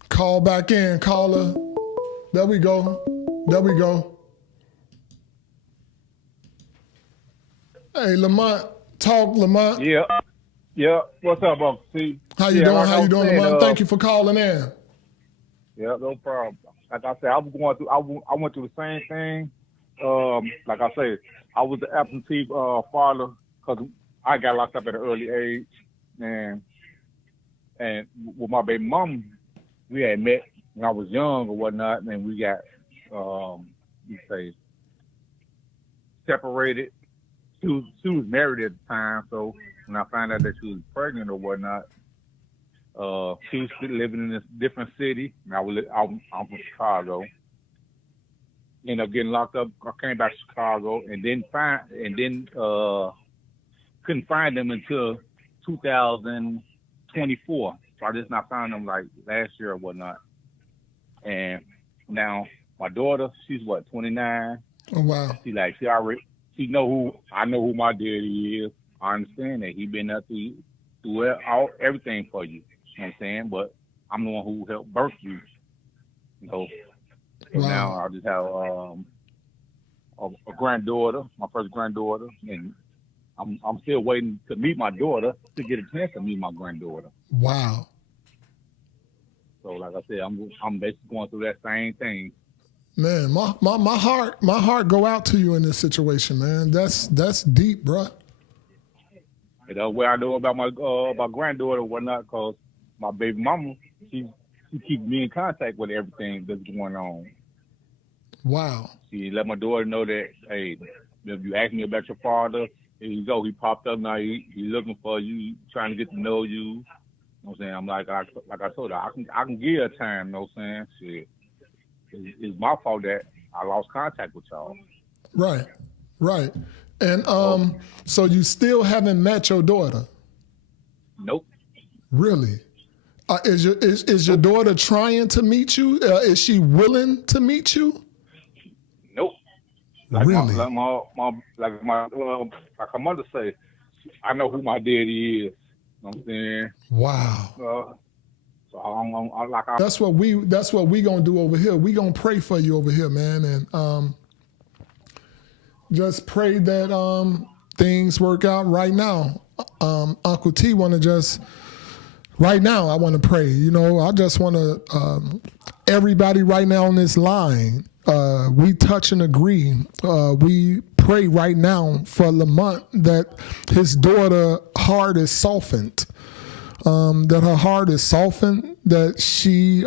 Call back in, caller. There we go. Hey, Lamont. Talk, Lamont. Yeah. What's up, Uncle T? How you doing, Lamont? Thank you for calling in. Yeah, no problem. Like I said, I went through the same thing. Like I said, I was the absentee father because I got locked up at an early age, and with my baby mom, we had met when I was young or whatnot, and we got separated. She was married at the time, so when I found out that she was pregnant or whatnot, she was living in this different city. And I'm from Chicago. Ended up getting locked up. I came back to Chicago and then couldn't find them until 2024. So I just not found them like last year or whatnot. And now my daughter, she's 29. Oh wow. She know who my daddy is. I understand that he been up through everything for you. You know what I'm saying? But I'm the one who helped birth you. You know. So Wow. now I just have a granddaughter, my first granddaughter, and I'm still waiting to meet my daughter to get a chance to meet my granddaughter. Wow. So like I said, I'm basically going through that same thing. Man, my heart go out to you in this situation, man. That's deep, bruh. And that's what I know about my granddaughter and whatnot, because my baby mama, she keeps me in contact with everything that's going on. Wow. She let my daughter know that, hey, if you ask me about your father, here you go. He popped up now. He looking for you, trying to get to know you. You know what I'm saying? I'm like I told her, I can give her time. You know what I'm saying? Shit. It's my fault that I lost contact with y'all. Right. And so you still haven't met your daughter? Nope. Really? Is your daughter trying to meet you? Is she willing to meet you? Nope. Really? Like my mother say, I know who my daddy is. You know what I'm saying? Wow. So I'm like, that's what we gonna do over here. We gonna pray for you over here, man, and just pray that things work out right now. Uncle T wanna just right now. I want to pray. You know, I just want to everybody right now on this line. We touch and agree. We pray right now for Lamont that his daughter heart is softened. That her heart is softened, that she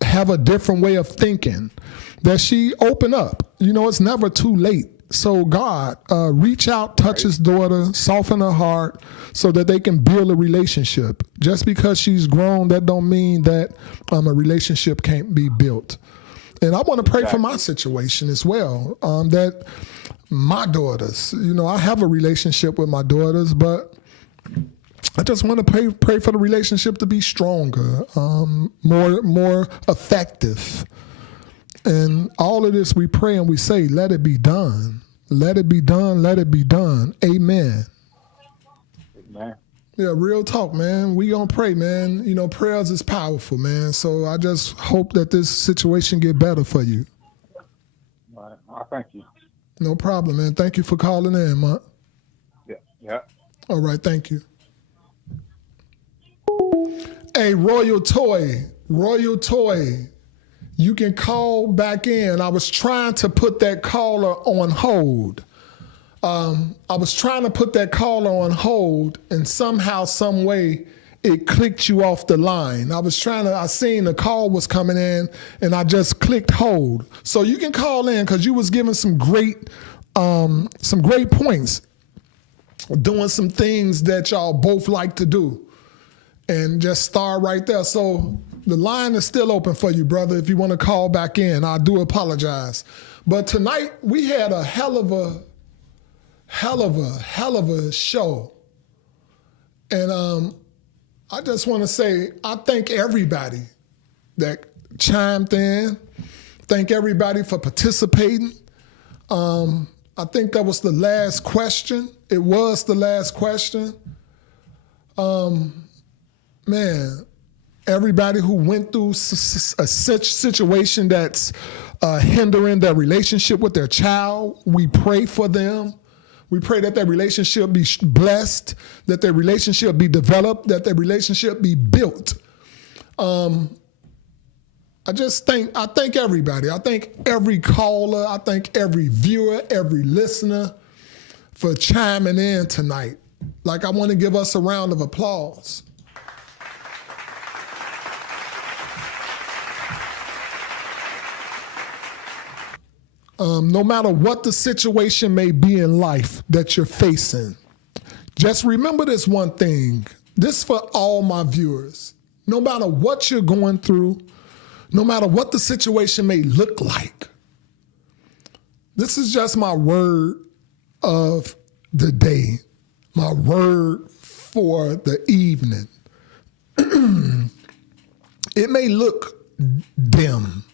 have a different way of thinking, that she open up. You know, it's never too late. So God, reach out, touch his daughter, soften her heart so that they can build a relationship. Just because she's grown, that don't mean that a relationship can't be built. And I want to pray for my situation as well, that my daughters, you know, I have a relationship with my daughters, but I just want to pray for the relationship to be stronger, more effective. And all of this we pray and we say, let it be done. Let it be done. Let it be done. Amen. Amen. Yeah, real talk, man. We gonna pray, man. You know, prayers is powerful, man. So I just hope that this situation get better for you. All right. Thank you. No problem, man. Thank you for calling in, Mont. Yeah. All right, thank you. Hey, Royal Toy, you can call back in. I was trying to put that caller on hold. And somehow, some way, it clicked you off the line. I seen the call was coming in, and I just clicked hold. So you can call in because you was giving some great points, doing some things that y'all both like to do. And just start right there. So the line is still open for you, brother. If you want to call back in, I do apologize. But tonight we had a hell of a show. And I just want to say, I thank everybody that chimed in. Thank everybody for participating. I think that was the last question. It was the last question. Man, everybody who went through such situation that's hindering their relationship with their child, we pray for them. We pray that their relationship be blessed, that their relationship be developed, that their relationship be built. I thank everybody. I thank every caller. I thank every viewer, every listener for chiming in tonight. Like, I want to give us a round of applause. No matter what the situation may be in life that you're facing, Just remember this one thing. This for all my viewers. No matter what you're going through, no matter what the situation may look like, this is just my word of the day, my word for the evening. It may look dim.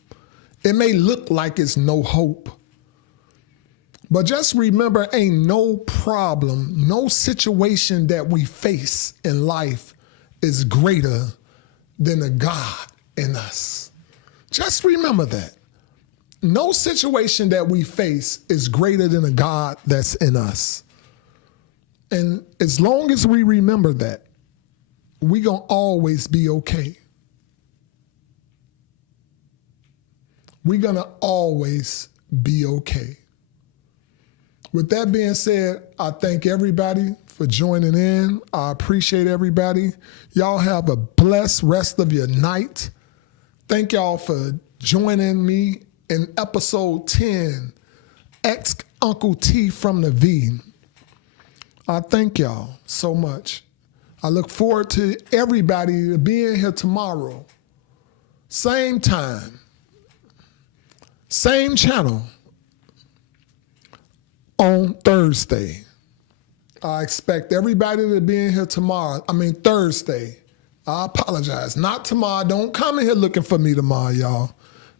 It may look like it's no hope. But just remember, ain't no problem, no situation that we face in life is greater than the God in us. Just remember that. No situation that we face is greater than a God that's in us. And as long as we remember that, we gonna always be okay. We're gonna always be okay. With that being said, I thank everybody for joining in. I appreciate everybody. Y'all have a blessed rest of your night. Thank y'all for joining me in episode 10, Ask Uncle T from the V. I thank y'all so much. I look forward to everybody being here tomorrow. Same time, same channel on Thursday. I expect everybody to be in here Thursday. I apologize. Not tomorrow. Don't come in here looking for me tomorrow, y'all.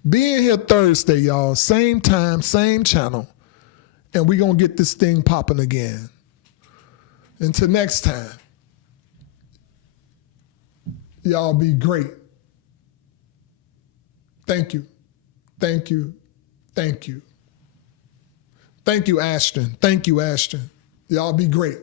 Be in here Thursday, y'all. Same time, same channel. And we're going to get this thing popping again. Until next time, y'all be great. Thank you. Thank you. Thank you. Thank you, Ashton. Thank you, Ashton. Y'all be great.